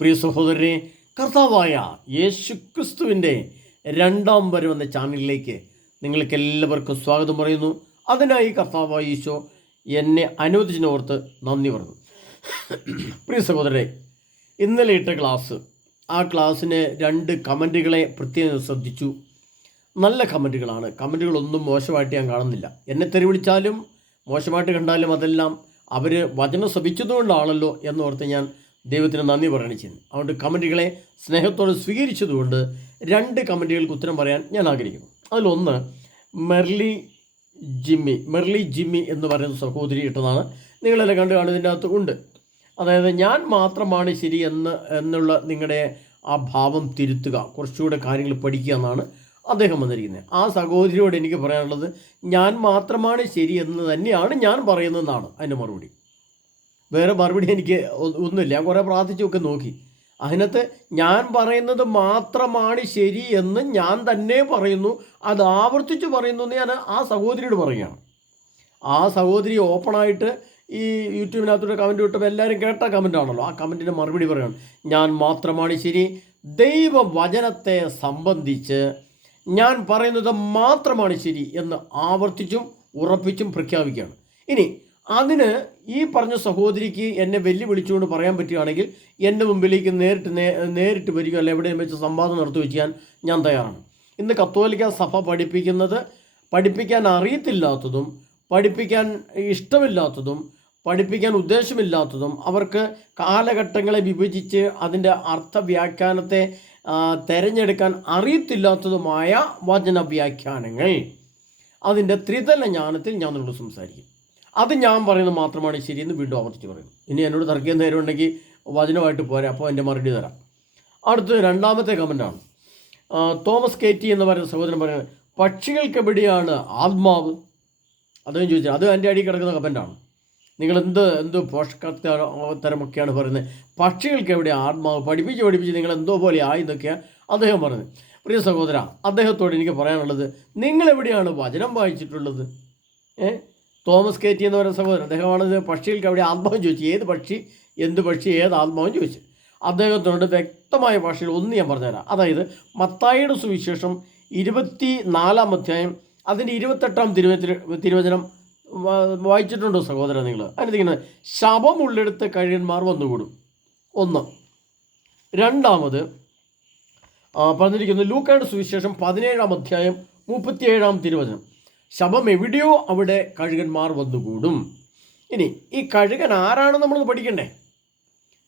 പ്രിയ സഹോദരനെ, കർത്താവായ യേശുക്രിസ്തുവിൻ്റെ രണ്ടാം വരവെന്ന ചാനലിലേക്ക് നിങ്ങൾക്ക് എല്ലാവർക്കും സ്വാഗതം പറയുന്നു. അതിനായി കർത്താവായ ഈശോ എന്നെ അനുവദിച്ചതിനോർത്ത് നന്ദി പറഞ്ഞു. പ്രിയ സഹോദരനെ, ഇന്നലെ ഇട്ട ആ ക്ലാസ്സിന് 2 കമൻറ്റുകളെ പ്രത്യേകം ശ്രദ്ധിച്ചു. നല്ല കമൻറ്റുകളാണ്. കമൻറ്റുകളൊന്നും മോശമായിട്ട് ഞാൻ കാണുന്നില്ല. എന്നെ തെറി വിളിച്ചാലും മോശമായിട്ട് കണ്ടാലും അതെല്ലാം അവർ വചനം ശ്രവിച്ചതുകൊണ്ടാണല്ലോ എന്നോർത്ത് ഞാൻ ദൈവത്തിന് നന്ദി പറയുകയാണ് ചെയ്യുന്നത്. അതുകൊണ്ട് കമൻറ്റുകളെ സ്നേഹത്തോടെ സ്വീകരിച്ചതുകൊണ്ട് 2 കമൻറ്റുകൾക്ക് ഉത്തരം പറയാൻ ഞാൻ ആഗ്രഹിക്കുന്നു. അതിലൊന്ന് മെർലി ജിമ്മി എന്ന് പറയുന്ന സഹോദരി ഇട്ടതാണ്. നിങ്ങളെല്ലാം കണ്ടു കാണുന്നതിൻ്റെ അകത്ത് ഉണ്ട്. അതായത് ഞാൻ മാത്രമാണ് ശരി എന്നുള്ള നിങ്ങളുടെ ആ ഭാവം തിരുത്തുക, കുറച്ചുകൂടെ കാര്യങ്ങൾ പഠിക്കുക എന്നാണ് അദ്ദേഹം വന്നിരിക്കുന്നത്. ആ സഹോദരിയോട് എനിക്ക് പറയാനുള്ളത്, ഞാൻ മാത്രമാണ് ശരി എന്ന് തന്നെയാണ് ഞാൻ പറയുന്നതെന്നാണ് അതിൻ്റെ മറുപടി. വേറെ മറുപടി എനിക്ക് ഒന്നുമില്ല. ഞാൻ കുറേ പ്രാർത്ഥിച്ചൊക്കെ നോക്കി. അതിനകത്ത് ഞാൻ പറയുന്നത് മാത്രമാണ് ശരി എന്ന് ഞാൻ തന്നെ പറയുന്നു, അത് ആവർത്തിച്ച് പറയുന്നു എന്ന് ഞാൻ ആ സഹോദരിയോട് പറയുകയാണ്. ആ സഹോദരി ഓപ്പണായിട്ട് ഈ യൂട്യൂബിനകത്തോടെ കമൻറ്റ് വിട്ടപ്പോൾ എല്ലാവരും കേട്ട കമൻറ്റാണല്ലോ. ആ കമൻറ്റിൻ്റെ മറുപടി പറയുകയാണ്, ഞാൻ മാത്രമാണ് ശരി, ദൈവവചനത്തെ സംബന്ധിച്ച് ഞാൻ പറയുന്നത് മാത്രമാണ് ശരി എന്ന് ആവർത്തിച്ചും ഉറപ്പിച്ചും പ്രഖ്യാപിക്കുകയാണ്. ഇനി അതിന് ഈ പറഞ്ഞ സഹോദരിക്ക് എന്നെ വെല്ലുവിളിച്ചുകൊണ്ട് പറയാൻ പറ്റുകയാണെങ്കിൽ എൻ്റെ മുമ്പിലേക്ക് നേരിട്ട് വരിക, അല്ല എവിടെയും വെച്ച് സംവാദം നടത്തി ചെയ്യാൻ ഞാൻ തയ്യാറാണ്. ഇന്ന് കത്തോലിക്ക സഭ പഠിപ്പിക്കാൻ അറിയത്തില്ലാത്തതും പഠിപ്പിക്കാൻ ഇഷ്ടമില്ലാത്തതും പഠിപ്പിക്കാൻ ഉദ്ദേശമില്ലാത്തതും അവർക്ക് കാലഘട്ടങ്ങളെ വിഭജിച്ച് അതിൻ്റെ അർത്ഥവ്യാഖ്യാനത്തെ തിരഞ്ഞെടുക്കാൻ അറിയത്തില്ലാത്തതുമായ വചനവ്യാഖ്യാനങ്ങൾ, അതിൻ്റെ ത്രിതല ജ്ഞാനത്തിൽ ഞാൻ നിങ്ങളോട് സംസാരിക്കും. അത് ഞാൻ പറയുന്നത് മാത്രമാണ് ശരിയെന്ന് വീണ്ടും ആവർത്തിച്ച് പറയുന്നു. ഇനി എന്നോട് തർക്കിക്കാൻ നേരം ഉണ്ടെങ്കിൽ വചനമായിട്ട് പോരാ, അപ്പോൾ എൻ്റെ മറുപടി തരാം. അടുത്ത് 2ാമത്തെ കമൻറ്റാണ്. Thomas K T. എന്ന് പറയുന്ന സഹോദരൻ പറയുന്നത്, പക്ഷികൾക്ക് എവിടെയാണ് ആത്മാവ്? അദ്ദേഹം ചോദിച്ചത്. അത് എൻ്റെ അടിയിൽ കിടക്കുന്ന കമൻറ്റാണ്. നിങ്ങൾ എന്ത് പോഷകത്തരമൊക്കെയാണ് പറയുന്നത്. പക്ഷികൾക്ക് എവിടെ ആത്മാവ്? പഠിപ്പിച്ച് നിങ്ങൾ എന്തോ പോലെ ആയി എന്നൊക്കെയാണ് അദ്ദേഹം പറയുന്നത്. പ്രിയ സഹോദര, അദ്ദേഹത്തോട് എനിക്ക് പറയാനുള്ളത്, നിങ്ങളെവിടെയാണ് വചനം വായിച്ചിട്ടുള്ളത്? Thomas K T. എന്ന് പറയുന്ന സഹോദരൻ, അദ്ദേഹമാണ് പക്ഷികൾക്ക് എവിടെ ആത്മാവും ചോദിച്ചു. ഏത് പക്ഷി, എന്ത് പക്ഷി, ഏത് ആത്മാവും ചോദിച്ചു. അദ്ദേഹത്തോട് വ്യക്തമായ ഭാഷയിൽ ഒന്ന് ഞാൻ പറഞ്ഞുതരാം. അതായത് മത്തായിയുടെ സുവിശേഷം 24-ാം അധ്യായം അതിൻ്റെ 28-ാം തിരുവചനം വായിച്ചിട്ടുണ്ടോ സഹോദരൻ നിങ്ങൾ? അതിനിരിക്കുന്നത്, ശവമുള്ളിടത്ത് കഴുകന്മാർ വന്നുകൂടും. 1. 2ാമത് പറഞ്ഞിരിക്കുന്നത് ലൂക്കായുടെ സുവിശേഷം 17-ാം അധ്യായം 37-ാം തിരുവചനം, ശവം എവിടെയോ അവിടെ കഴുകന്മാർ വന്നുകൂടും. ഇനി ഈ കഴുകൻ ആരാണെന്ന് നമ്മൾ പഠിക്കണ്ടേ?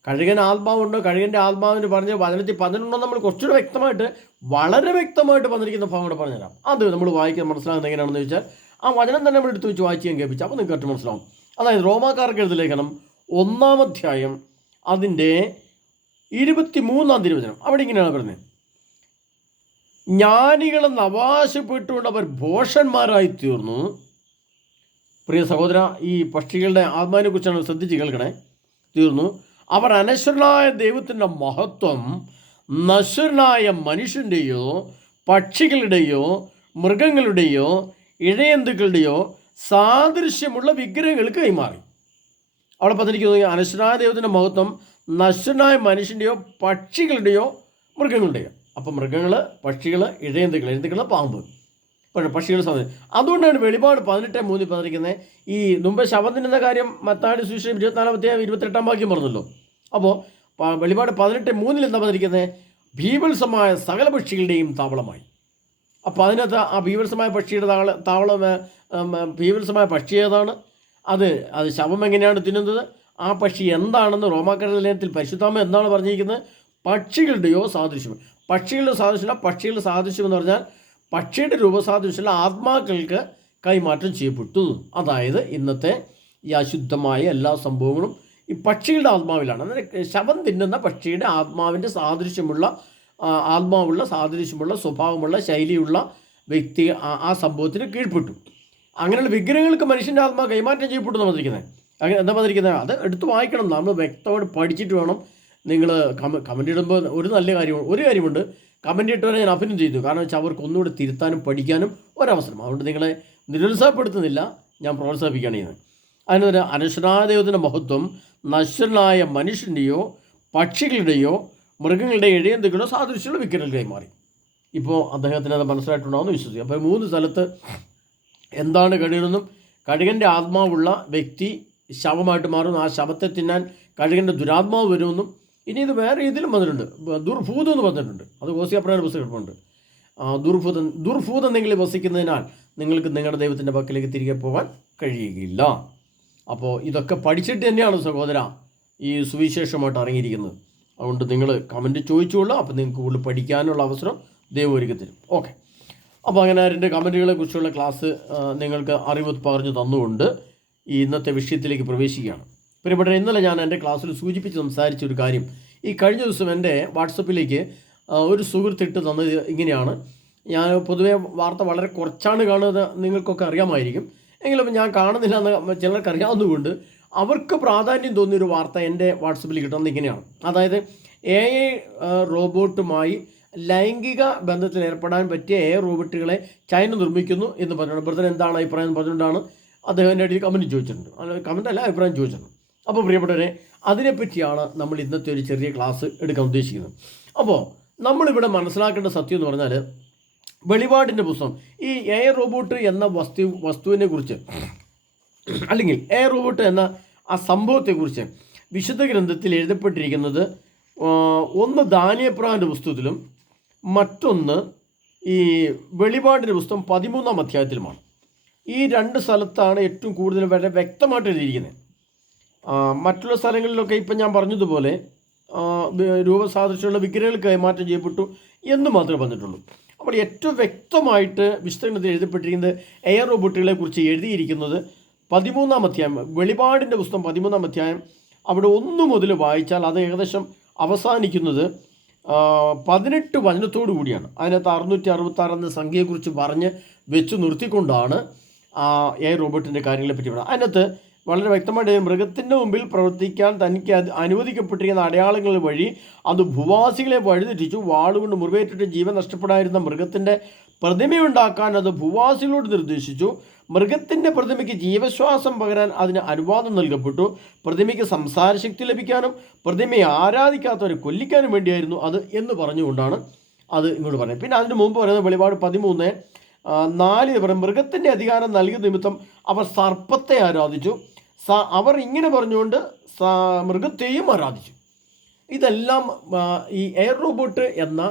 കഴുകൻ ആത്മാവുണ്ടോ? കഴുകൻ്റെ ആത്മാവിന് പറഞ്ഞ് വചനത്തിൽ പറഞ്ഞിട്ടുണ്ടോ? നമ്മൾ കുറച്ചുകൂടെ വ്യക്തമായിട്ട്, വളരെ വ്യക്തമായിട്ട് വന്നിരിക്കുന്ന ഭാഗം കൂടെ പറഞ്ഞുതരാം. അത് നമ്മൾ വായിക്കാൻ മനസ്സിലാകുന്നത് എങ്ങനെയാണെന്ന് ചോദിച്ചാൽ, ആ വചനം തന്നെ നമ്മൾ എടുത്ത് വെച്ച് വായിച്ച് ഞാൻ കേൾപ്പിച്ചു. അപ്പോൾ നിങ്ങൾക്ക് മനസ്സിലാവും. അതായത് റോമാക്കാർക്ക് എഴുതിയ ലേഖനം 1-ാം അധ്യായം അതിൻ്റെ 23-ാം തിരുവചനം, അവിടെ ഇങ്ങനെയാണ് പറയുന്നത്, ജ്ഞാനികളെന്ന് അവകാശപ്പെട്ടുകൊണ്ട് അവർ ഭോഷന്മാരായി തീർന്നു. പ്രിയ സഹോദര, ഈ പക്ഷികളുടെ ആത്മാവിനെ കുറിച്ചാണ് ശ്രദ്ധിച്ച് കേൾക്കണേ. തീർന്നു. അവർ അനശ്വരനായ ദൈവത്തിൻ്റെ മഹത്വം നശ്വരനായ മനുഷ്യൻ്റെയോ പക്ഷികളുടെയോ മൃഗങ്ങളുടെയോ ഇഴയന്തുക്കളുടെയോ സാദൃശ്യമുള്ള വിഗ്രഹങ്ങൾക്ക് കൈമാറി. അവിടെ പറഞ്ഞിരിക്കുന്നത്, അനശ്വരനായ ദൈവത്തിൻ്റെ മഹത്വം നശ്വരനായ മനുഷ്യൻ്റെയോ പക്ഷികളുടെയോ മൃഗങ്ങളുടെയോ. അപ്പം മൃഗങ്ങൾ, പക്ഷികൾ, ഇഴയന്തുക്കൾ, പാമ്പ്, പക്ഷികൾ സാധനം. അതുകൊണ്ടാണ് വെളിപാട് 18:3 പറഞ്ഞിരിക്കുന്നത്. ഈ മുമ്പ് ശവം തിന്നുന്ന കാര്യം മത്തായിയുടെ സുവിശേഷം 24-ാം അധ്യായം 28-ാം വാക്യം പറഞ്ഞല്ലോ. അപ്പോൾ വെളിപാട് 18:3 എന്താ പറഞ്ഞിരിക്കുന്നത്? ഭീവത്സമായ സകല പക്ഷികളുടെയും താവളമായി. അപ്പോൾ അതിനകത്ത് ആ ഭീവത്സമായ പക്ഷിയുടെ താവളം, ഭീവത്സമായ പക്ഷി ഏതാണ്? അത് ശവം എങ്ങനെയാണ് തിന്നുന്നത്? ആ പക്ഷി എന്താണെന്ന് റോമാക്കാരുടെ ലേഖനത്തിൽ പരിശുദ്ധാത്മാവ് എന്താണ് പറഞ്ഞിരിക്കുന്നത്? പക്ഷികളുടെയോ സാദൃശ്യം. പക്ഷികളുടെ സാദൃശ്യം എന്ന് പറഞ്ഞാൽ പക്ഷിയുടെ രൂപസാദൃശ്യമുള്ള ആത്മാക്കൾക്ക് കൈമാറ്റം ചെയ്യപ്പെട്ടു. അതായത് ഇന്നത്തെ ഈ അശുദ്ധമായ എല്ലാ സംഭവങ്ങളും ഈ പക്ഷികളുടെ ആത്മാവിലാണ്. അതായത് ശവം തിന്നുന്ന പക്ഷിയുടെ ആത്മാവിൻ്റെ സാദൃശ്യമുള്ള സ്വഭാവമുള്ള ശൈലിയുള്ള വ്യക്തി ആ സംഭവത്തിന് കീഴ്പ്പെട്ടു. അങ്ങനെയുള്ള വിഗ്രഹങ്ങൾക്ക് മനുഷ്യൻ്റെ ആത്മാവ് കൈമാറ്റം ചെയ്യപ്പെട്ടു എന്നാണ് പറഞ്ഞിരിക്കുന്നത്. അങ്ങനെ എന്താ പറഞ്ഞിരിക്കുന്നത്? അത് എടുത്ത് വായിക്കണം. നമ്മൾ വ്യക്തമായിട്ട് പഠിച്ചിട്ട് വേണം. നിങ്ങൾ കമൻ്റ് ഇടുമ്പോൾ ഒരു കാര്യമുണ്ട്, കമൻ്റ് ഇട്ടവരെ ഞാൻ അഭിനന്ദനം ചെയ്യുന്നു. കാരണം വെച്ചാൽ അവർക്ക് ഒന്നുകൂടി തിരുത്താനും പഠിക്കാനും ഒരവസരം. അതുകൊണ്ട് നിങ്ങളെ നിരുത്സാഹപ്പെടുത്തുന്നില്ല, ഞാൻ പ്രോത്സാഹിപ്പിക്കുകയാണ് ചെയ്യുന്നത്. അതിനൊരു അനശ്വരനായ ദൈവത്തിൻ്റെ മഹത്വം നശ്വരനായ മനുഷ്യൻ്റെയോ പക്ഷികളുടെയോ മൃഗങ്ങളുടെയോ ഇഴയന്തുക്കളോ സാദൃശ്യമുള്ള വിഗ്രഹങ്ങളായി മാറി. ഇപ്പോൾ അദ്ദേഹത്തിന് അത് മനസ്സിലായിട്ടുണ്ടാവുമെന്ന് വിശ്വസിക്കും. അപ്പോൾ 3 സ്ഥലത്ത് എന്താണ് കഴുകനെന്നും കഴുകൻ്റെ ആത്മാവുള്ള വ്യക്തി ശവമായിട്ട് മാറും, ആ ശവത്തെ തിന്നാൻ കഴുകൻ്റെ ദുരാത്മാവ് വരുമെന്നും, ഇനി ഇത് വേറെ ഇതിലും വന്നിട്ടുണ്ട്, ദുർഭൂതം എന്ന് പറഞ്ഞിട്ടുണ്ട്. അത് ഓസിയാപ്രകാരം പുസ്തകമുണ്ട്. ദുർഭൂതം നിങ്ങളിൽ വസിക്കുന്നതിനാൽ നിങ്ങൾക്ക് നിങ്ങളുടെ ദൈവത്തിൻ്റെ പക്കലേക്ക് തിരികെ പോകാൻ കഴിയുകയില്ല. അപ്പോൾ ഇതൊക്കെ പഠിച്ചിട്ട് തന്നെയാണ് സഹോദര ഈ സുവിശേഷമായിട്ട് ഇറങ്ങിയിരിക്കുന്നത്. അതുകൊണ്ട് നിങ്ങൾ കമൻറ്റ് ചോദിച്ചുകൊള്ളൂ. അപ്പോൾ നിങ്ങൾക്ക് കൂടുതൽ പഠിക്കാനുള്ള അവസരം ദൈവം ഒരുക്കി തരും. ഓക്കെ, അപ്പോൾ അങ്ങനെ എൻ്റെ കമൻറ്റുകളെ കുറിച്ചുള്ള ക്ലാസ് നിങ്ങൾക്ക് അറിവ് പറഞ്ഞു തന്നുകൊണ്ട് ഈ ഇന്നത്തെ വിഷയത്തിലേക്ക് പ്രവേശിക്കുകയാണ്. പ്രിയപ്പെട്ട, ഇന്നലെ ഞാൻ എൻ്റെ ക്ലാസ്സിൽ സൂചിപ്പിച്ച് സംസാരിച്ച ഒരു കാര്യം, ഈ കഴിഞ്ഞ ദിവസം എൻ്റെ വാട്സപ്പിലേക്ക് ഒരു സുഹൃത്തിട്ട് തന്നത് ഇങ്ങനെയാണ്. ഞാൻ പൊതുവേ വാർത്ത വളരെ കുറച്ചാണ് കാണുന്നത്, നിങ്ങൾക്കൊക്കെ അറിയാമായിരിക്കും. എങ്കിലും ഞാൻ കാണുന്നില്ല എന്ന് ചിലർക്ക് അറിയാവുന്നതുകൊണ്ട് അവർക്ക് പ്രാധാന്യം തോന്നിയൊരു വാർത്ത എൻ്റെ വാട്സപ്പിൽ കിട്ടുന്നത് ഇങ്ങനെയാണ്. അതായത് AI റോബോട്ടുമായി ലൈംഗിക ബന്ധത്തിൽ ഏർപ്പെടാൻ പറ്റിയ AI റോബോട്ടുകളെ ചൈന നിർമ്മിക്കുന്നു എന്ന് പറഞ്ഞുകൊണ്ട് ബ്രദർ എന്താണ് അഭിപ്രായം എന്ന് പറഞ്ഞുകൊണ്ടാണ് അദ്ദേഹം എൻ്റെ ഇടയിൽ കമൻറ്റ് ചോദിച്ചിട്ടുണ്ട്. കമൻ്റ് അല്ല, അഭിപ്രായം ചോദിച്ചിട്ടുണ്ട്. അപ്പോൾ പ്രിയപ്പെട്ടവരെ, അതിനെപ്പറ്റിയാണ് നമ്മൾ ഇന്നത്തെ ഒരു ചെറിയ ക്ലാസ് എടുക്കാൻ ഉദ്ദേശിക്കുന്നത്. അപ്പോൾ നമ്മളിവിടെ മനസ്സിലാക്കേണ്ട സത്യം എന്ന് പറഞ്ഞാൽ, വെളിപാടിൻ്റെ പുസ്തകം ഈ AI റോബോട്ട് എന്ന വസ്തുവിനെ കുറിച്ച്, അല്ലെങ്കിൽ AI റോബോട്ട് എന്ന ആ സംഭവത്തെക്കുറിച്ച് വിശുദ്ധ ഗ്രന്ഥത്തിൽ എഴുതപ്പെട്ടിരിക്കുന്നത് ഒന്ന് ദാനിയേൽ പുസ്തകത്തിലും മറ്റൊന്ന് ഈ വെളിപാടിൻ്റെ പുസ്തകം 13-ാം അധ്യായത്തിലുമാണ്. ഈ 2 സ്ഥലത്താണ് ഏറ്റവും കൂടുതൽ വളരെ വ്യക്തമായിട്ട് എഴുതിയിരിക്കുന്നത്. മറ്റുള്ള സ്ഥലങ്ങളിലൊക്കെ ഇപ്പം ഞാൻ പറഞ്ഞതുപോലെ രൂപസാദൃശ്യമുള്ള വിഗ്രഹങ്ങൾ കൈമാറ്റം ചെയ്യപ്പെട്ടു എന്ന് മാത്രമേ പറഞ്ഞിട്ടുള്ളൂ. അപ്പോൾ ഏറ്റവും വ്യക്തമായിട്ട് വിശുദ്ധത്തിൽ എഴുതപ്പെട്ടിരിക്കുന്നത് AI റോബോട്ടുകളെ കുറിച്ച് എഴുതിയിരിക്കുന്നത് 13-ാം അധ്യായം, വെളിപാടിൻ്റെ പുസ്തകം 13-ാം അധ്യായം. അവിടെ 1 മുതൽ വായിച്ചാൽ അത് ഏകദേശം അവസാനിക്കുന്നത് 18 വചനത്തോടു കൂടിയാണ്. അതിനകത്ത് 666 എന്ന സംഖ്യയെക്കുറിച്ച് പറഞ്ഞ് വെച്ച് നിർത്തിക്കൊണ്ടാണ് AI റോബോട്ടിൻ്റെ കാര്യങ്ങളെപ്പറ്റി പറയുന്നത്. അതിനകത്ത് വളരെ വ്യക്തമായിട്ട് മൃഗത്തിൻ്റെ മുമ്പിൽ പ്രവർത്തിക്കാൻ തനിക്ക് അനുവദിക്കപ്പെട്ടിരിക്കുന്ന അടയാളങ്ങൾ വഴി അത് ഭൂവാസികളെ വഴിതെറ്റിച്ചു. വാളുകൊണ്ട് മുറിവേറ്റിട്ട് ജീവൻ നഷ്ടപ്പെടാതിരുന്ന മൃഗത്തിൻ്റെ പ്രതിമയുണ്ടാക്കാൻ അത് ഭൂവാസികളോട് നിർദ്ദേശിച്ചു. മൃഗത്തിൻ്റെ പ്രതിമയ്ക്ക് ജീവശ്വാസം പകരാൻ അതിന് അനുവാദം നൽകപ്പെട്ടു. പ്രതിമയ്ക്ക് സംസാരശക്തി ലഭിക്കാനും പ്രതിമയെ ആരാധിക്കാത്തവരെ കൊല്ലിക്കാനും വേണ്ടിയായിരുന്നു അത് എന്ന് പറഞ്ഞുകൊണ്ടാണ് അത് ഇങ്ങോട്ട് പറയുന്നത്. പിന്നെ അതിന് മുമ്പ് പറയുന്നത് വെളിപാട് 13:4 പറയും, മൃഗത്തിൻ്റെ അധികാരം നൽകിയ നിമിത്തം അവർ സർപ്പത്തെ ആരാധിച്ചു. അവർ ഇങ്ങനെ പറഞ്ഞുകൊണ്ട് മൃഗത്തെയും ആരാധിച്ചു. ഇതെല്ലാം ഈ AI റോബോട്ട് എന്ന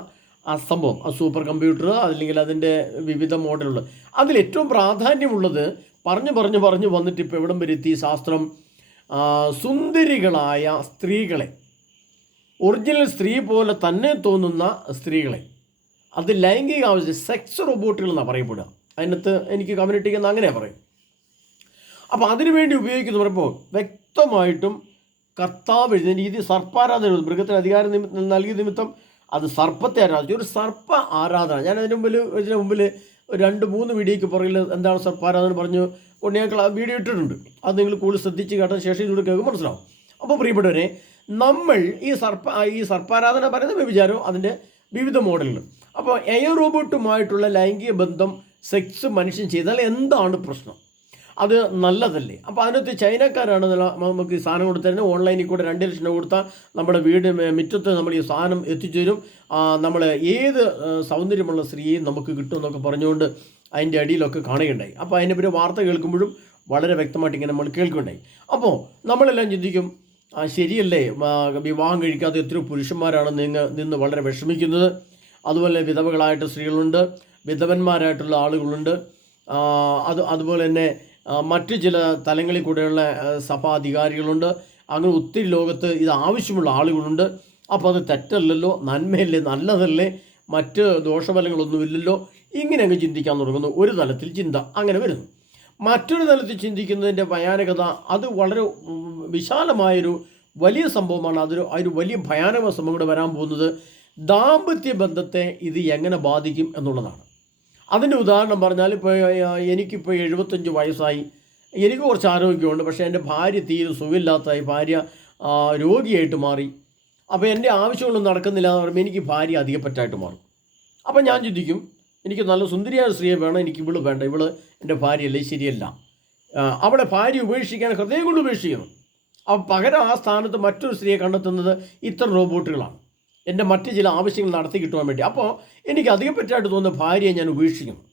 ആ സംഭവം, ആ സൂപ്പർ കമ്പ്യൂട്ടർ അല്ലെങ്കിൽ അതിൻ്റെ വിവിധ മോഡലുകൾ, അതിലേറ്റവും പ്രാധാന്യമുള്ളത് പറഞ്ഞു വന്നിട്ട് ഇപ്പോൾ എവിടം വരെ എത്തി ശാസ്ത്രം, സുന്ദരികളായ സ്ത്രീകളെ, ഒറിജിനൽ സ്ത്രീ പോലെ തന്നെ തോന്നുന്ന സ്ത്രീകളെ, അത് ലൈംഗിക ആവശ്യം സെക്സ് റോബോട്ടുകൾ എന്നാണ് പറയപ്പെടുക. അതിനകത്ത് എനിക്ക് കമ്മ്യൂണിറ്റിക്ക് അങ്ങനെ പറയും. അപ്പോൾ അതിനുവേണ്ടി ഉപയോഗിക്കുന്ന പറയുമ്പോൾ വ്യക്തമായിട്ടും കർത്താവ് എഴുതിയ രീതി സർപ്പാരാധന, മൃഗത്തിന് അധികാരം നൽകിയ നിമിത്തം അത് സർപ്പത്തെ ആരാധിച്ചു. ഒരു സർപ്പ ആരാധന, ഞാൻ ഇതിന് മുമ്പിൽ 2-3 വീഡിയോയ്ക്ക് പുറകിൽ എന്താണ് സർപ്പാരാധന പറഞ്ഞു കൊണ്ട് ഞാൻ വീഡിയോ ഇട്ടിട്ടുണ്ട്. അത് നിങ്ങൾ കൂടുതൽ ശ്രദ്ധിച്ച് കേട്ട ശേഷം ഇതിലൂടെ കേൾക്കും മനസ്സിലാവും. അപ്പോൾ പ്രിയപ്പെട്ടവരെ, നമ്മൾ ഈ സർപ്പാരാധന പറയുന്ന വ്യഭിചാരവും അതിൻ്റെ വിവിധ മോഡലുകൾ. അപ്പോൾ AI റോബോട്ടുമായിട്ടുള്ള ലൈംഗിക ബന്ധം, സെക്സ് മനുഷ്യൻ ചെയ്താൽ എന്താണ് പ്രശ്നം? അത് നല്ലതല്ലേ? അപ്പോൾ അതിനകത്ത് ചൈനക്കാരാണ് നമുക്ക് ഈ സാധനം കൊടുത്തരുന്നത്. ഓൺലൈനിൽ കൂടെ 2 ലക്ഷം രൂപ കൊടുത്താൽ നമ്മുടെ വീട് മുറ്റത്ത് നമ്മൾ ഈ സാധനം എത്തിച്ചു തരും. നമ്മൾ ഏത് സൗന്ദര്യമുള്ള സ്ത്രീയും നമുക്ക് കിട്ടും എന്നൊക്കെ പറഞ്ഞുകൊണ്ട് അതിൻ്റെ അടിയിലൊക്കെ കാണുകയുണ്ടായി. അപ്പോൾ അതിനെപ്പറ്റി വാർത്ത കേൾക്കുമ്പോഴും വളരെ വ്യക്തമായിട്ട് ഇങ്ങനെ നമ്മൾ കേൾക്കുകയുണ്ടായി. അപ്പോൾ നമ്മളെല്ലാം ചിന്തിക്കും, ശരിയല്ലേ, വിവാഹം കഴിക്കാത്ത എത്രയോ പുരുഷന്മാരാണ് നിന്ന് വളരെ വിഷമിക്കുന്നത്. അതുപോലെ വിധവകളായിട്ട് സ്ത്രീകളുണ്ട്, വിധവന്മാരായിട്ടുള്ള ആളുകളുണ്ട്. അതുപോലെ തന്നെ മറ്റു ചില തലങ്ങളിൽ കൂടെയുള്ള സഭാധികാരികളുണ്ട്. അങ്ങനെ ഒത്തിരി ലോകത്ത് ഇത് ആവശ്യമുള്ള ആളുകളുണ്ട്. അപ്പോൾ അത് തെറ്റല്ലല്ലോ, നന്മയല്ലേ, നല്ലതല്ലേ, മറ്റ് ദോഷഫലങ്ങളൊന്നുമില്ലല്ലോ, ഇങ്ങനെ അങ്ങ് ചിന്തിക്കാൻ തുടങ്ങുന്നു. ഒരു തലത്തിൽ ചിന്ത അങ്ങനെ വരുന്നു. മറ്റൊരു തലത്തിൽ ചിന്തിക്കുന്നതിൻ്റെ ഭയാനകത അത് വളരെ വിശാലമായൊരു വലിയ സംഭവമാണ്. അതൊരു വലിയ ഭയാനക സംഭവം കൂടെ വരാൻ പോകുന്നത്. ദാമ്പത്യ ബന്ധത്തെ ഇത് എങ്ങനെ ബാധിക്കും എന്നുള്ളതാണ്. അതിൻ്റെ ഉദാഹരണം പറഞ്ഞാൽ, ഇപ്പോൾ എനിക്കിപ്പോൾ 75 വയസ്സായി, എനിക്ക് കുറച്ച് ആരോഗ്യമുണ്ട്, പക്ഷേ എൻ്റെ ഭാര്യ തീരെ സുഖമില്ലാത്തതായി, ഭാര്യ രോഗിയായിട്ട് മാറി. അപ്പോൾ എൻ്റെ ആവശ്യങ്ങളൊന്നും നടക്കുന്നില്ല എന്ന് പറയുമ്പോൾ എനിക്ക് ഭാര്യ അധികപ്പറ്റായിട്ട് മാറും. അപ്പോൾ ഞാൻ ചിന്തിക്കും, എനിക്ക് നല്ല സുന്ദരിയായ സ്ത്രീയെ വേണം, എനിക്ക് ഇവള് വേണ്ട, ഇവള് എൻ്റെ ഭാര്യയല്ലേ, ശരിയല്ല. അവളെ ഭാര്യ ഉപേക്ഷിക്കാൻ ഹൃദയം കൊണ്ട് ഉപേക്ഷിക്കണം. പകരം ആ സ്ഥാനത്ത് മറ്റൊരു സ്ത്രീയെ കണ്ടെത്തുന്നത് ഇത്തരം റോബോട്ടുകളാണ്, എൻ്റെ മറ്റ് ചില ആവശ്യങ്ങൾ നടത്തി കിട്ടുവാൻ വേണ്ടി. അപ്പോൾ എനിക്ക് അധികം പറ്റായിട്ട് തോന്നുന്ന ഭാര്യയെ ഞാൻ ഉപേക്ഷിക്കുന്നു,